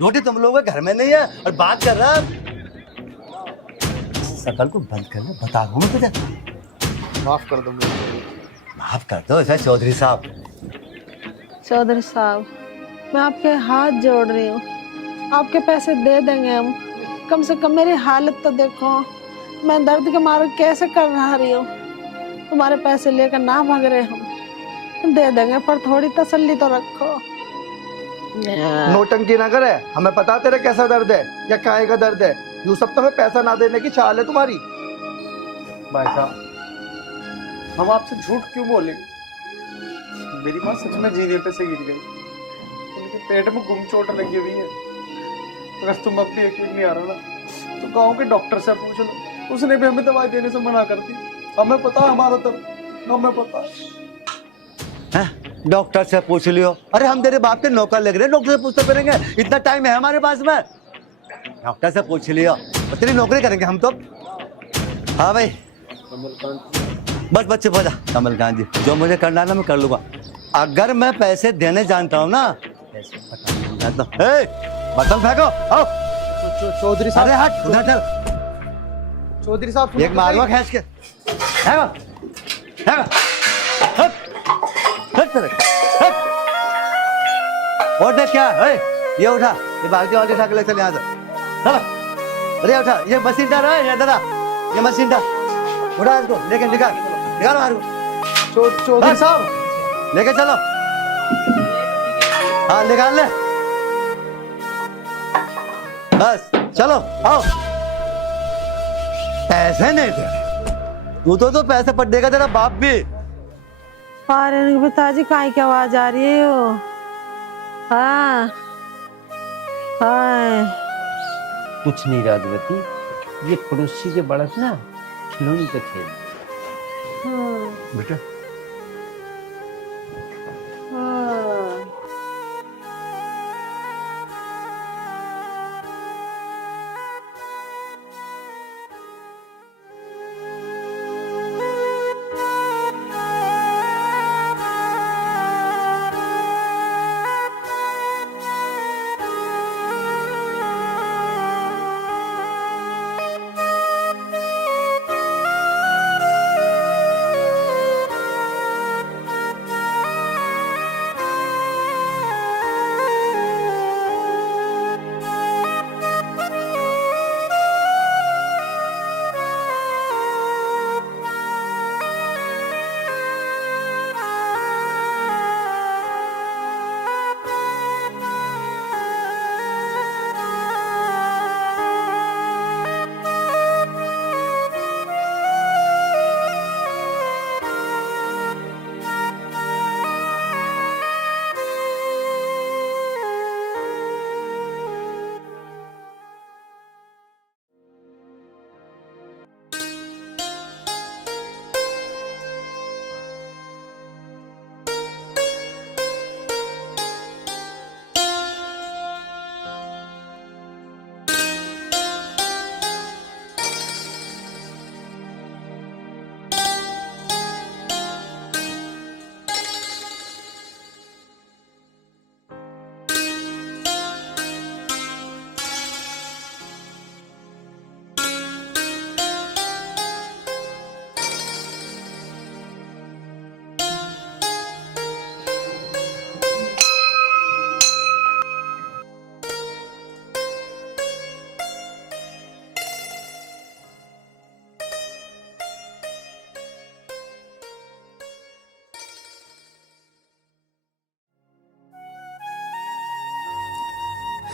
रोटी तुम लोगों के घर में नहीं है और बात कर रहा। शकल को बंद कर ले, बता दूं मैं तुझे। माफ कर दो मुझे। माफ कर दो ऐसा चौधरी साहब। चौधरी साहब मैं आपके हाथ जोड़ रही हूँ, आपके पैसे दे देंगे हम, कम से कम मेरी हालत तो देखो, मैं दर्द के मारे कैसे कर रही हूँ। तुम्हारे पैसे लेकर ना भाग रहे हम, दे देंगे पर थोड़ी तसल्ली तो रखो। नोटंकी ना करे, हमें पता तेरे कैसा दर्द है या काहे का दर्द है। यूं सब तो हमें पैसा ना देने की चाल है तुम्हारी। भाई साहब हम आपसे झूठ क्यों बोले, मेरी माँ सच में जीने पे से गिर गई, उनके पेट में गुम चोट लगी हुई है। अगर तुम अब भी यकीन नहीं आ रहा ना तो गांव के डॉक्टर से पूछ लो, उसने भी हमें दवाई देने से मना कर दी। हमें पता है हमारा दर्द, हमें पता है। डॉक्टर से पूछ लियो। अरे हम तेरे बाप के नौकर लग रहे, डॉक्टर से पूछते फिरेंगे, इतना टाइम है हमारे पास में। डॉक्टर से पूछ लियो, और तेरी नौकरी करेंगे हम तो। हाँ भाई बस बच्चे बोला कमलकांत जी, जो मुझे करना है ना मैं कर लूंगा। अगर मैं पैसे देने जानता हूँ ना, बर्तन फेंको। आओ चौधरी साहब, अरे हट उधर चल। चौधरी साहब एक मारूंगा खींच के। और देख क्या है, ये उठा, ये बाल्टी वाल्टी उठा के ले चल यहाँ से। चलो अरे उठा, ये मशीन डाल रहा है, ये दादा ये मशीन डाल, उठा इसको, लेके निकाल बाहर को। चौधरी साहब लेके चलो, हाँ निकाल ले, बस चलो आओ। पैसे नहीं दे तू तो पैसे पट देगा तेरा बाप भी। अरे पिताजी काहे की आवाज आ रही है वो? हाँ हाँ कुछ नहीं राजवती, ये पड़ोसी के बड़क ना खिलौनी का खेल। बेटा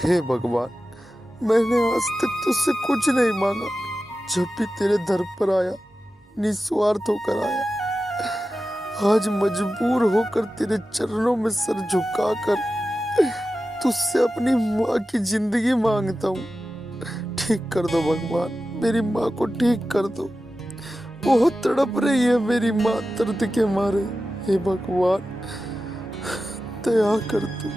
हे भगवान, मैंने आज तक तुझसे कुछ नहीं मांगा। जब भी तेरे दर पर आया निस्वार्थ होकर आया। आज मजबूर होकर तेरे चरणों में सर झुकाकर तुझसे अपनी माँ की जिंदगी मांगता हूँ। ठीक कर दो भगवान, मेरी माँ को ठीक कर दो। बहुत तड़प रही है मेरी माँ दर्द के मारे। हे भगवान, दया कर तू।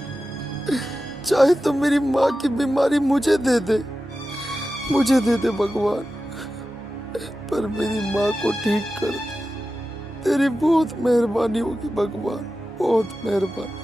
चाहे तो मेरी माँ की बीमारी मुझे दे दे भगवान, पर मेरी माँ को ठीक कर दे। तेरी बहुत मेहरबानी होगी भगवान, बहुत मेहरबानी।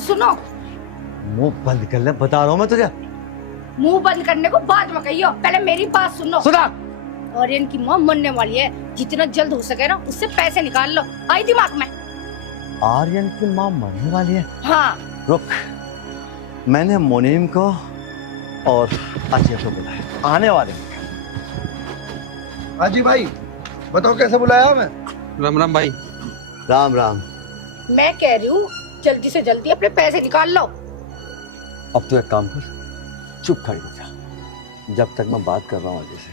सुनो, मुंह बंद कर ले, बता रहा हूँ मैं तुझे। मुंह बंद करने को बाद में कहियो, पहले मेरी बात सुनो। सुना। और इनकी माँ मरने वाली है, जितना जल्द हो सके ना उससे पैसे निकाल लो। आई दिमाग में? आर्यन की माँ मरने वाली है? हाँ। रुक, मैंने मुनीम को और अजय को बुलाया, आने वाले। हाजी भाई बताओ कैसे बुलाया मैं? राम राम भाई। राम राम। मैं कह रही हूँ जल्दी से जल्दी अपने पैसे निकाल लो। अब तू एक काम कर, चुप खड़ी हो जा जब तक मैं बात कर रहा हूँ अजय से।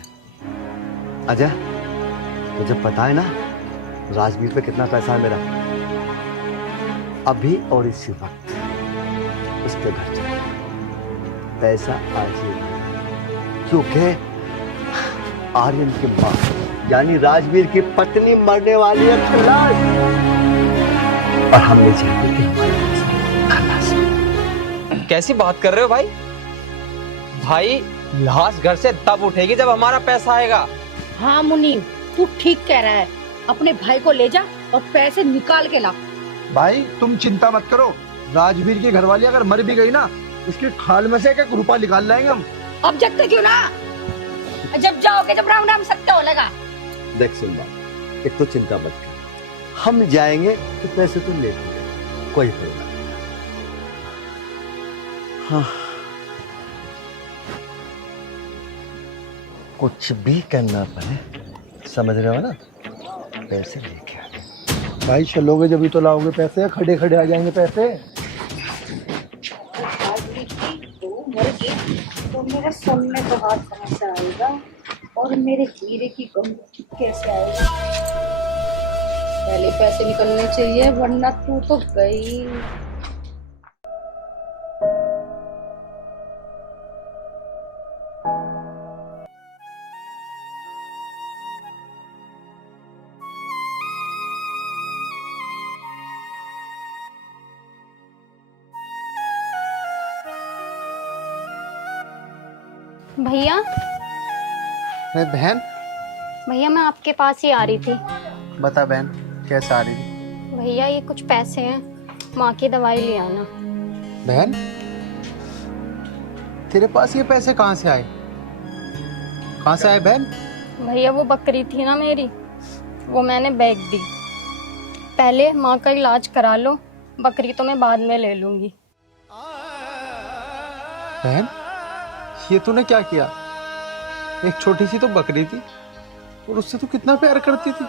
अजय, तुझे पता है ना राजवीर पे कितना पैसा है मेरा? अभी और इसी वक्त उसके घर चल, पैसा आज ही, क्योंकि आर्यन की माँ यानी राजवीर की पत्नी मरने वाली है खल्लास, और हमने चाहते कि हमारे खल्लास। कैसी बात कर रहे हो भाई? भाई लाश घर से तब उठेगी जब हमारा पैसा आएगा। हाँ मुनीम, तू ठीक कह रहा है। अपने भाई को ले जा और पैसे निकाल के ला। भाई तुम चिंता मत करो, राजवीर की घरवाली अगर मर भी गई ना, उसकी खाल में से एक रुपया निकाल लाएंगे हम। अब जगते क्यों ना? जब जाओगे जब राम राम सत्य हो लगा। देख सुन बात, एक तो चिंता मत कर, हम जाएंगे तो पैसे तो ले लेंगे, कोई प्रॉब्लम नहीं। हाँ, कुछ भी करना पड़े, समझ रहे हो ना, पैसे लेके आने। भाई चलोगे जब भी तो लाओगे पैसे, खड़े खड़े आ जाएंगे पैसे। तो मेरे सोने को हाथ कहाँ से आएगा और मेरे हीरे की गम कैसे आएगी? पहले पैसे निकलने चाहिए, वरना तू तो गई। भैया, अरे बहन, भैया मैं आपके पास ही आ रही थी। बता बहन, कैसे आ रही थी? भैया ये कुछ पैसे हैं, माँ की दवाई ले आना। बहन, तेरे पास ये पैसे कहाँ से आए? कहाँ से आए बहन? भैया वो बकरी थी ना मेरी, वो मैंने बेच दी। पहले माँ का इलाज करा लो, बकरी तो मैं बाद में ले लूंगी। बहन, ये तूने क्या किया? एक छोटी सी तो बकरी थी और उससे तू कितना प्यार करती थी,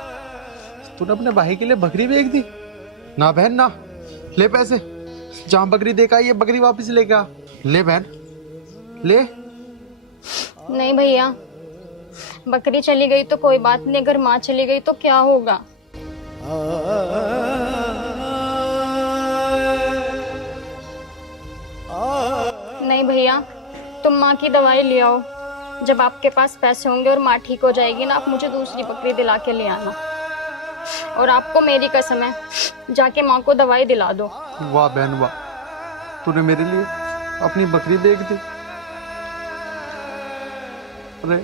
तूने अपने भाई के लिए बकरी बेच दी? ना बहन ना, ले पैसे, जहां बकरी देखा ये बकरी वापस लेके आ। ले बहन, ले। नहीं भैया, बकरी चली गई तो कोई बात नहीं, अगर माँ चली गई तो क्या होगा? नहीं भैया, तुम माँ की दवाई ले आओ। जब आपके पास पैसे होंगे और माँ ठीक हो जाएगी ना, आप मुझे दूसरी बकरी दिला के ले आना। और आपको मेरी कसम है, जाके माँ को दवाई दिला दो। वाह बहन वाह, तूने मेरे लिए अपनी बकरी बेच दी। अरे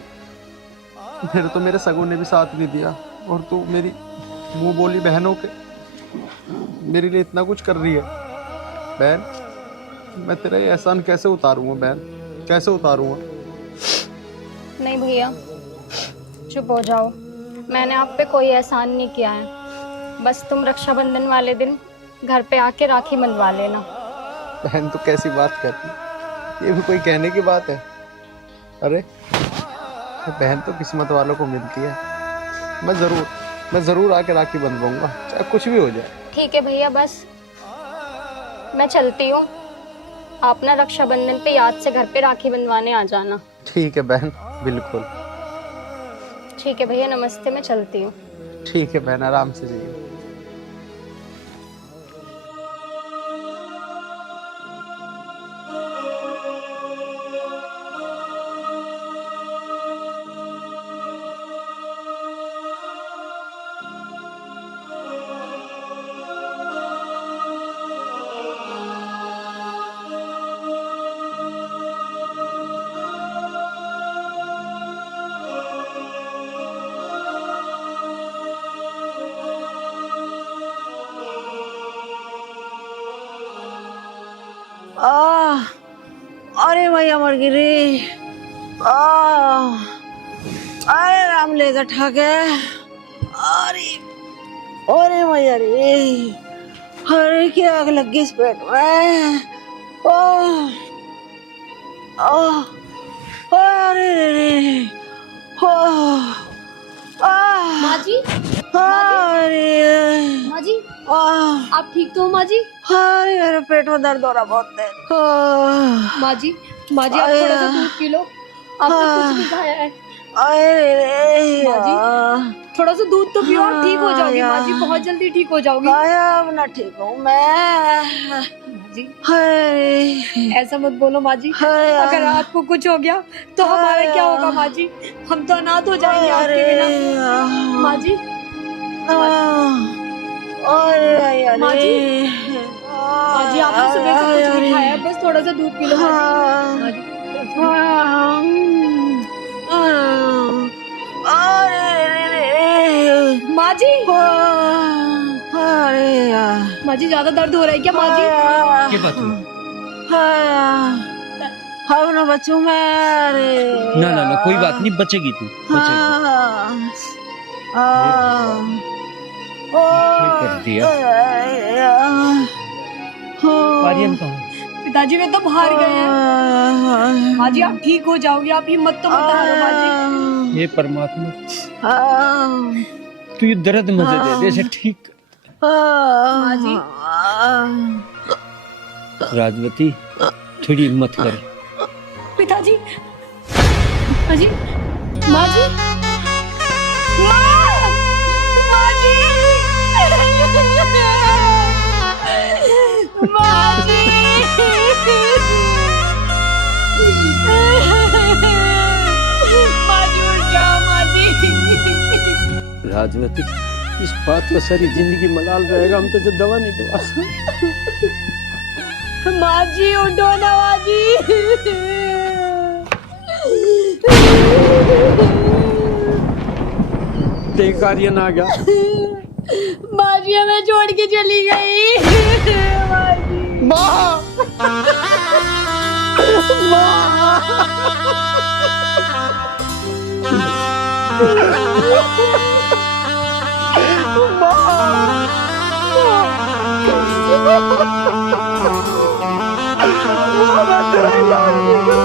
फिर तो मेरे सगों ने भी साथ नहीं दिया, और तू मेरी मुंह बोली बहनों के मेरे लिए इतना कुछ कर रही है। बहन, मैं तेरा ये एहसान कैसे उतारूंगा बहन, कैसे उतारूंगा? नहीं भैया, चुप हो जाओ। मैंने आप पे कोई एहसान नहीं किया है। बस तुम रक्षाबंधन वाले दिन घर पे आके राखी बंधवा लेना। बहन तो कैसी बात करती, ये भी कोई कहने की बात है? अरे बहन तो किस्मत वालों को मिलती है। मैं जरूर आके राखी बंधवाऊंगा, चाहे कुछ भी हो जाए। ठीक है भैया, बस मैं चलती हूँ। आप ना रक्षाबंधन पे याद से घर पे राखी बंधवाने आ जाना। ठीक है बहन, बिल्कुल। ठीक है भैया, नमस्ते, मैं चलती हूँ। ठीक है बहन, आराम से जाइए। अरे भैया मर गिरी। अरे राम ले जा ठाके। अरे भैया रे, अरे क्या आग लग गई इस पेट में। अरे रे, माँ जी, अरे माँ जी, आप ठीक तो हो माँ जी? अरे मेरे पेट में दर्द हो रहा बहुत है। माँ जी, आप थोड़ा सा दूध पी लो, आपने कुछ नहीं खाया है। अरे माँ जी, थोड़ा सा दूध तो पियो, आप ठीक हो जाओगी माँ जी, बहुत जल्दी ठीक हो जाओगी। अब ना ठीक हूँ मैं। माँ जी, अरे ऐसा मत बोलो माँ जी, अगर आपको कुछ हो गया तो हमारा क्या होगा माँ जी? हम तो अनाथ हो जाएंगे आपके बिना। माँ जी, माँ जी, आपने सुबह से कुछ नहीं खाया, बस थोड़ा सा दूध पी लो माँ जी। माँ जी, माँ जी, ज्यादा दर्द हो रहा है क्या माँ जी? क्या बात हुई? अब ना बचूं मैं। ना कोई बात नहीं, बचेगी तू, बचेगी। कर दिया। आर्यन कहाँ? पिताजी वे तो बाहर गए हैं। माँ जी, आप ठीक हो जाओगे, आप हिम्मत तो मत हारो माँ जी। हे परमात्मा, तू ये दर्द मुझे दे दे, इसे ठीक। माँ जी, राजवती, थोड़ी हिम्मत कर। पिताजी, माँ जी, माँ जी, माँ जी, माँ जी, राजवती, इस बात को सारी जिंदगी मलाल रहेगा, हम तुझे दवा नहीं दवा। माँ जी, उठो ना माँ जी। देख आर्यन आ गया। माँ जी हमें छोड़ के चली गई। माँ जी, जो होना था वो हो गया।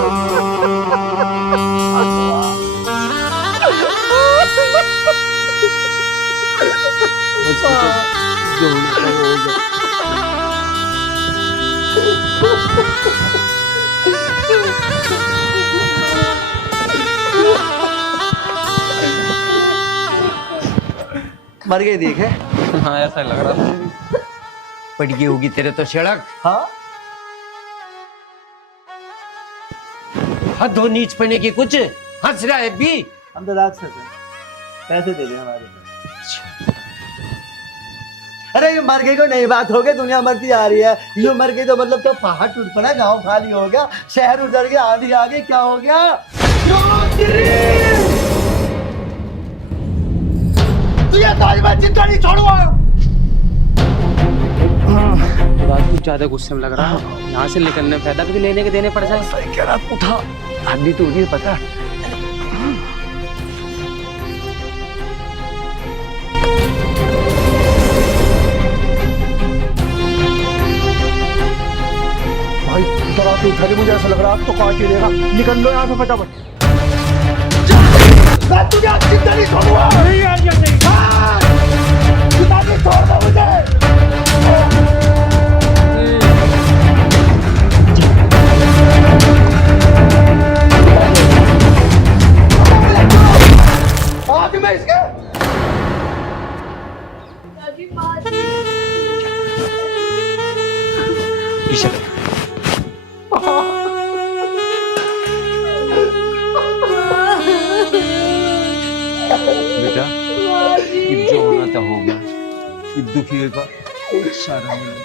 मर गई देखे। हाँ, ऐसा लग रहा था। पड़ गई होगी तेरे तो सड़क। हाँ, हद हो नीच पने की, कुछ हंस रहा है भी। हम तो राक्षस हैं, पैसे दे दे हमारे को। अरे ये मर गई को नई बात हो गई, दुनिया मरती जा रही है। ये मर गई तो मतलब तो पहाड़ टूट पड़ा, गांव खाली हो गया, शहर उजड़ गया, आंधी आ गई, क्या हो गया? तुझे ताज मैं जिंदा नहीं छोड़ूंगा। बात कुछ ज्यादा गुस्से में लग रहा है, यहाँ से निकलने में फायदा भी लेने के देने पड़ जाए। सही कह रहा, उठा हड्डी तो उठी पता। भाई जरा तो उठा, मुझे ऐसा लग रहा है अब तो काट ही देगा। निकल लो यहाँ से फटाफट। मैं तुझे आज जिंदा नहीं छोड़ूंगा। जिंदा नहीं छोड़ना मुझे। आज मैं इसके बेटा ये जो होना था हो गया, ये दुखी का एक सारा मिला।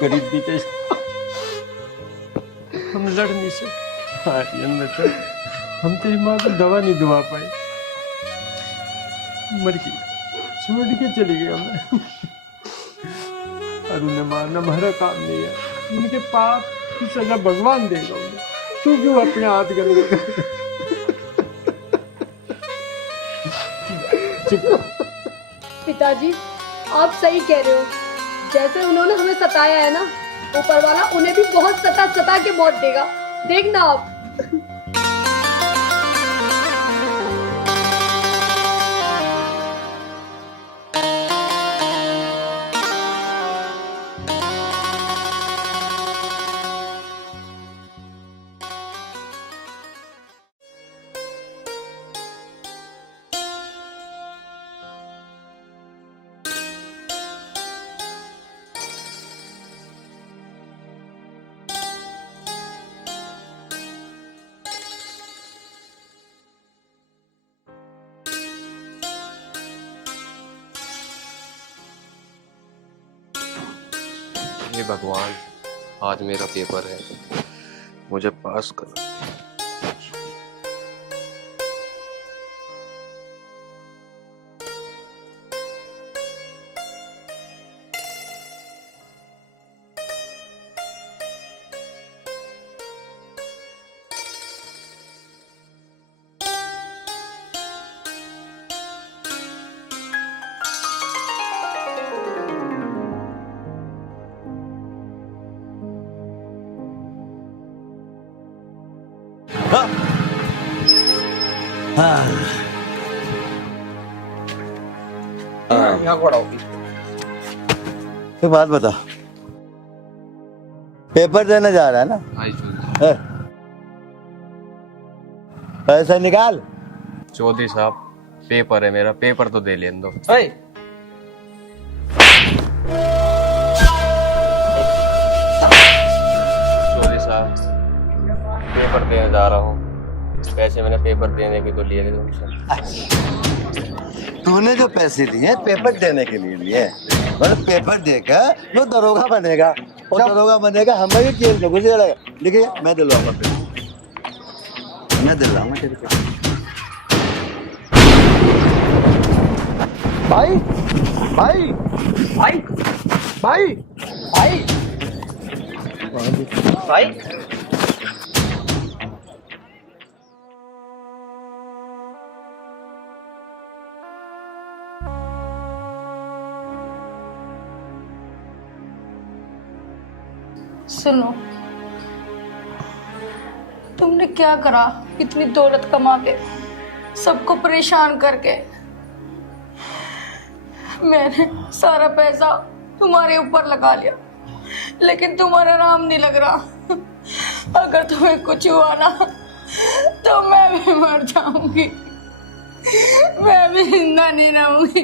गरीब भी कैसे हम लड़ नहीं सकते। आर्यन बेटा, हम तेरी माँ को दवा नहीं दवा पाए, मर गई, छोड़ के चली गई हमें। और उन्हें मारना हमारा काम नहीं है, उनके पाप की सजा भगवान देगा उन्हें, तू क्यों अपने हाथ करेगा? पिताजी आप सही कह रहे हो, जैसे उन्होंने हमें सताया है ना, ऊपर वाला उन्हें भी बहुत सता के मौत देगा, देखना आप। हे भगवान, आज मेरा पेपर है, मुझे पास करो। एक बात बता, पेपर देने जा रहा है ना? पैसा निकाल। चौधरी साहब, पेपर है मेरा, पेपर तो दे लेने दो। चौधरी साहब, पेपर देने जा रहा हूँ, पैसे मैंने पेपर देने के तो लिए थे तुमसे। तूने जो पैसे लिए पेपर देने के लिए लिए, मतलब पेपर देकर वो दरोगा बनेगा, और दरोगा बनेगा, हमें जेल में घुसेगा। देखिए मैं दिलवाऊंगा, मैं दिलवाऊंगा तेरे को। भाई भाई भाई भाई भाई भाई सुनो, तुमने क्या करा? इतनी दौलत कमा के, सबको परेशान करके। मैंने सारा पैसा तुम्हारे ऊपर लगा लिया, लेकिन तुम्हारा नाम नहीं लग रहा। अगर तुम्हें कुछ हुआ ना तो मैं भी मर जाऊंगी, मैं भी जिंदा नहीं रहूंगी।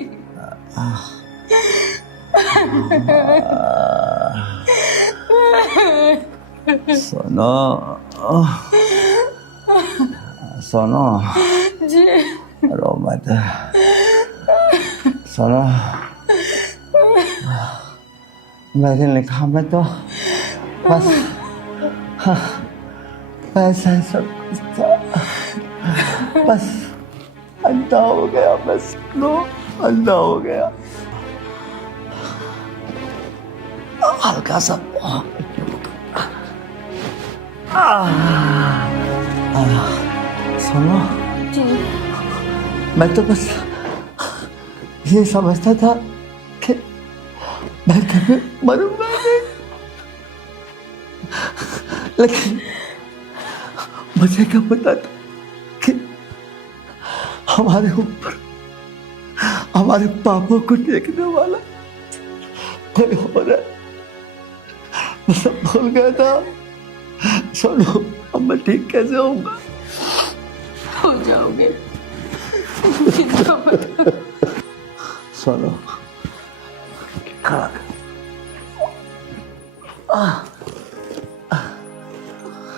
सोनो सोनो जी रो मत सोनो मैंने लिखा मैं तो बस पैसा ही सब कुछ था बस अंधा हो गया बस नो अंधा हो गया हल्का सा सुनो जी मैं तो बस ये समझता था कि मैं कभी मरूंगा नहीं लेकिन मुझे क्या पता था कि हमारे ऊपर हमारे पापों को देखने वाला कोई हो रहा है मैं सब भूल गया था सुनो अब मैं ठीक कैसे होऊंगा हो जाओगे सुनो खड़ा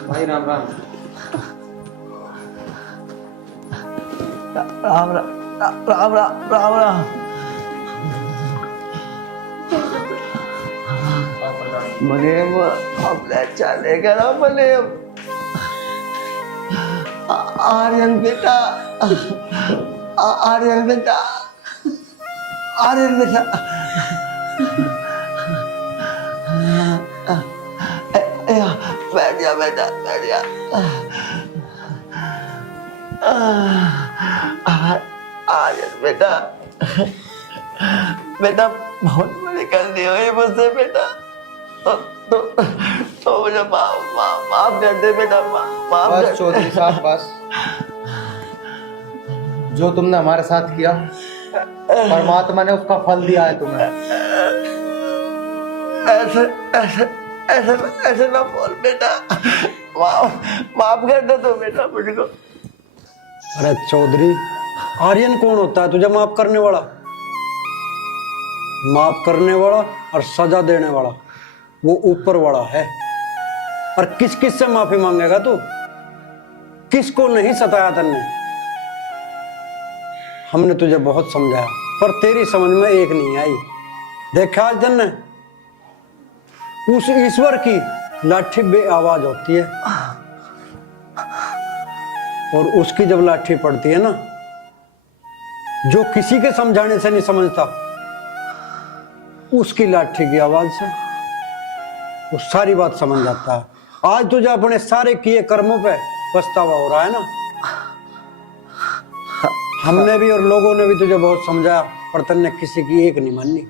भाई राम राम। राम राम राम राम राम राम मनीम हमने चलेगा ना मनीम आर्यन बेटा आर्यन बेटा आर्यन बेटा बैठ जा बेटा बैठ जा आर्यन बेटा बेटा बहुत बड़ी गलती हुई मुझसे बेटा तो मुझे माफ कर दे बेटा माफ कर बस चौधरी साहब बस जो तुमने हमारे साथ किया परमात्मा ने उसका फल दिया है तुम्हें। ऐसे ऐसे ऐसे ऐसे ना बोल बेटा माफ कर दे तो बेटा मुझको। अरे चौधरी आर्यन कौन होता है तुझे माफ करने वाला? माफ करने वाला और सजा देने वाला वो ऊपर वाला है। और किस किस से माफी मांगेगा तू? किसको नहीं सताया तन्ने? हमने तुझे बहुत समझाया पर तेरी समझ में एक नहीं आई। देखा आज तन्ने उस ईश्वर की लाठी बेआवाज होती है और उसकी जब लाठी पड़ती है ना जो किसी के समझाने से नहीं समझता उसकी लाठी की आवाज से वो सारी बात समझ जाता है। आज तुझे अपने सारे किए कर्मों पे पछतावा हो रहा है ना। हमने भी और लोगों ने भी तुझे बहुत समझाया पर तन्ने किसी की एक नहीं मानी।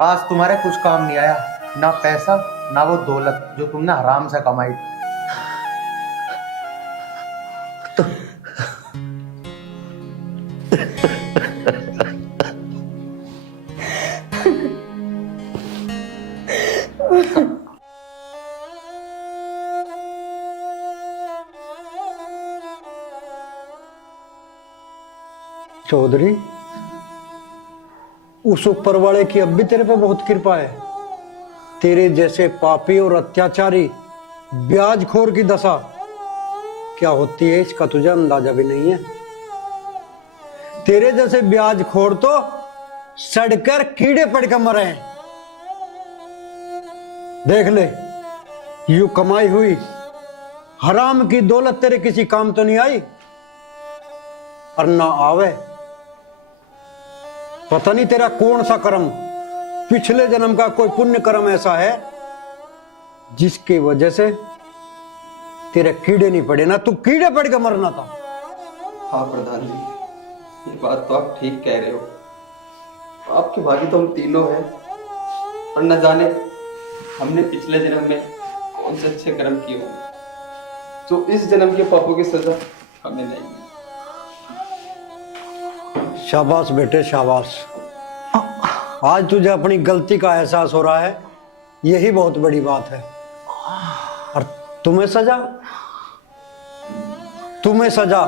आज तुम्हारे कुछ काम नहीं आया, ना पैसा ना वो दौलत जो तुमने हराम से कमाई। चौधरी उस ऊपर वाले की अब भी तेरे पे बहुत कृपा है। तेरे जैसे पापी और अत्याचारी ब्याजखोर की दशा क्या होती है इसका तुझे अंदाजा भी नहीं है। तेरे जैसे ब्याजखोर तो सड़कर कीड़े पड़कर मरे हैं। देख ले यू कमाई हुई हराम की दौलत तेरे किसी काम तो नहीं आई और ना आवे। पता नहीं तेरा कौन सा कर्म पिछले जन्म का कोई पुण्य कर्म ऐसा है जिसकी वजह से तेरे कीड़े नहीं पड़े ना तू कीड़े पड़ के मरना था। हाँ प्रधान जी ये बात तो आप ठीक कह रहे हो। आपके भागी तो हम तीनों हैं और न जाने हमने पिछले जन्म में कौन से अच्छे कर्म किए होंगे तो इस जन्म के पापों की सजा हमें नहीं। शाबाश बेटे शाबाश। आज तुझे अपनी गलती का एहसास हो रहा है यही बहुत बड़ी बात है। और तुम्हें सजा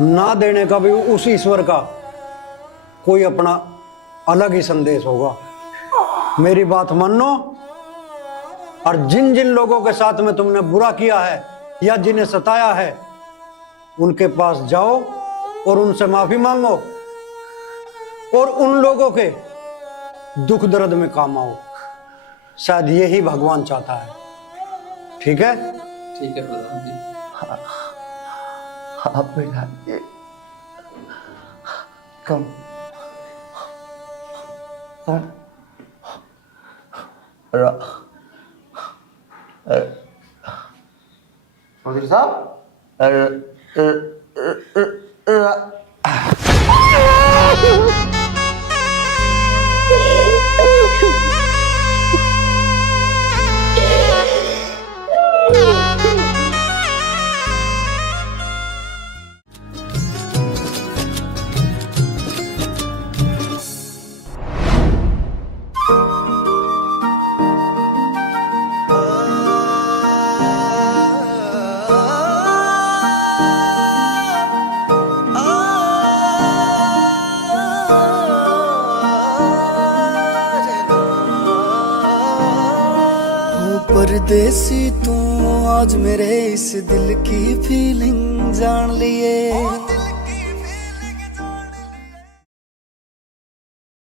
ना देने का भी उस ईश्वर का कोई अपना अलग ही संदेश होगा। मेरी बात मानो और जिन जिन लोगों के साथ में तुमने बुरा किया है या जिन्हें सताया है उनके पास जाओ और उनसे माफी मांगो और उन लोगों के दुख दर्द में काम आओ। शायद यही भगवान चाहता है। ठीक है? ठीक है प्रधान जी। आप बैठाइए। कम चौधरी साहब, परदेसी तू आज मेरे इस दिल की फीलिंग जान लिए।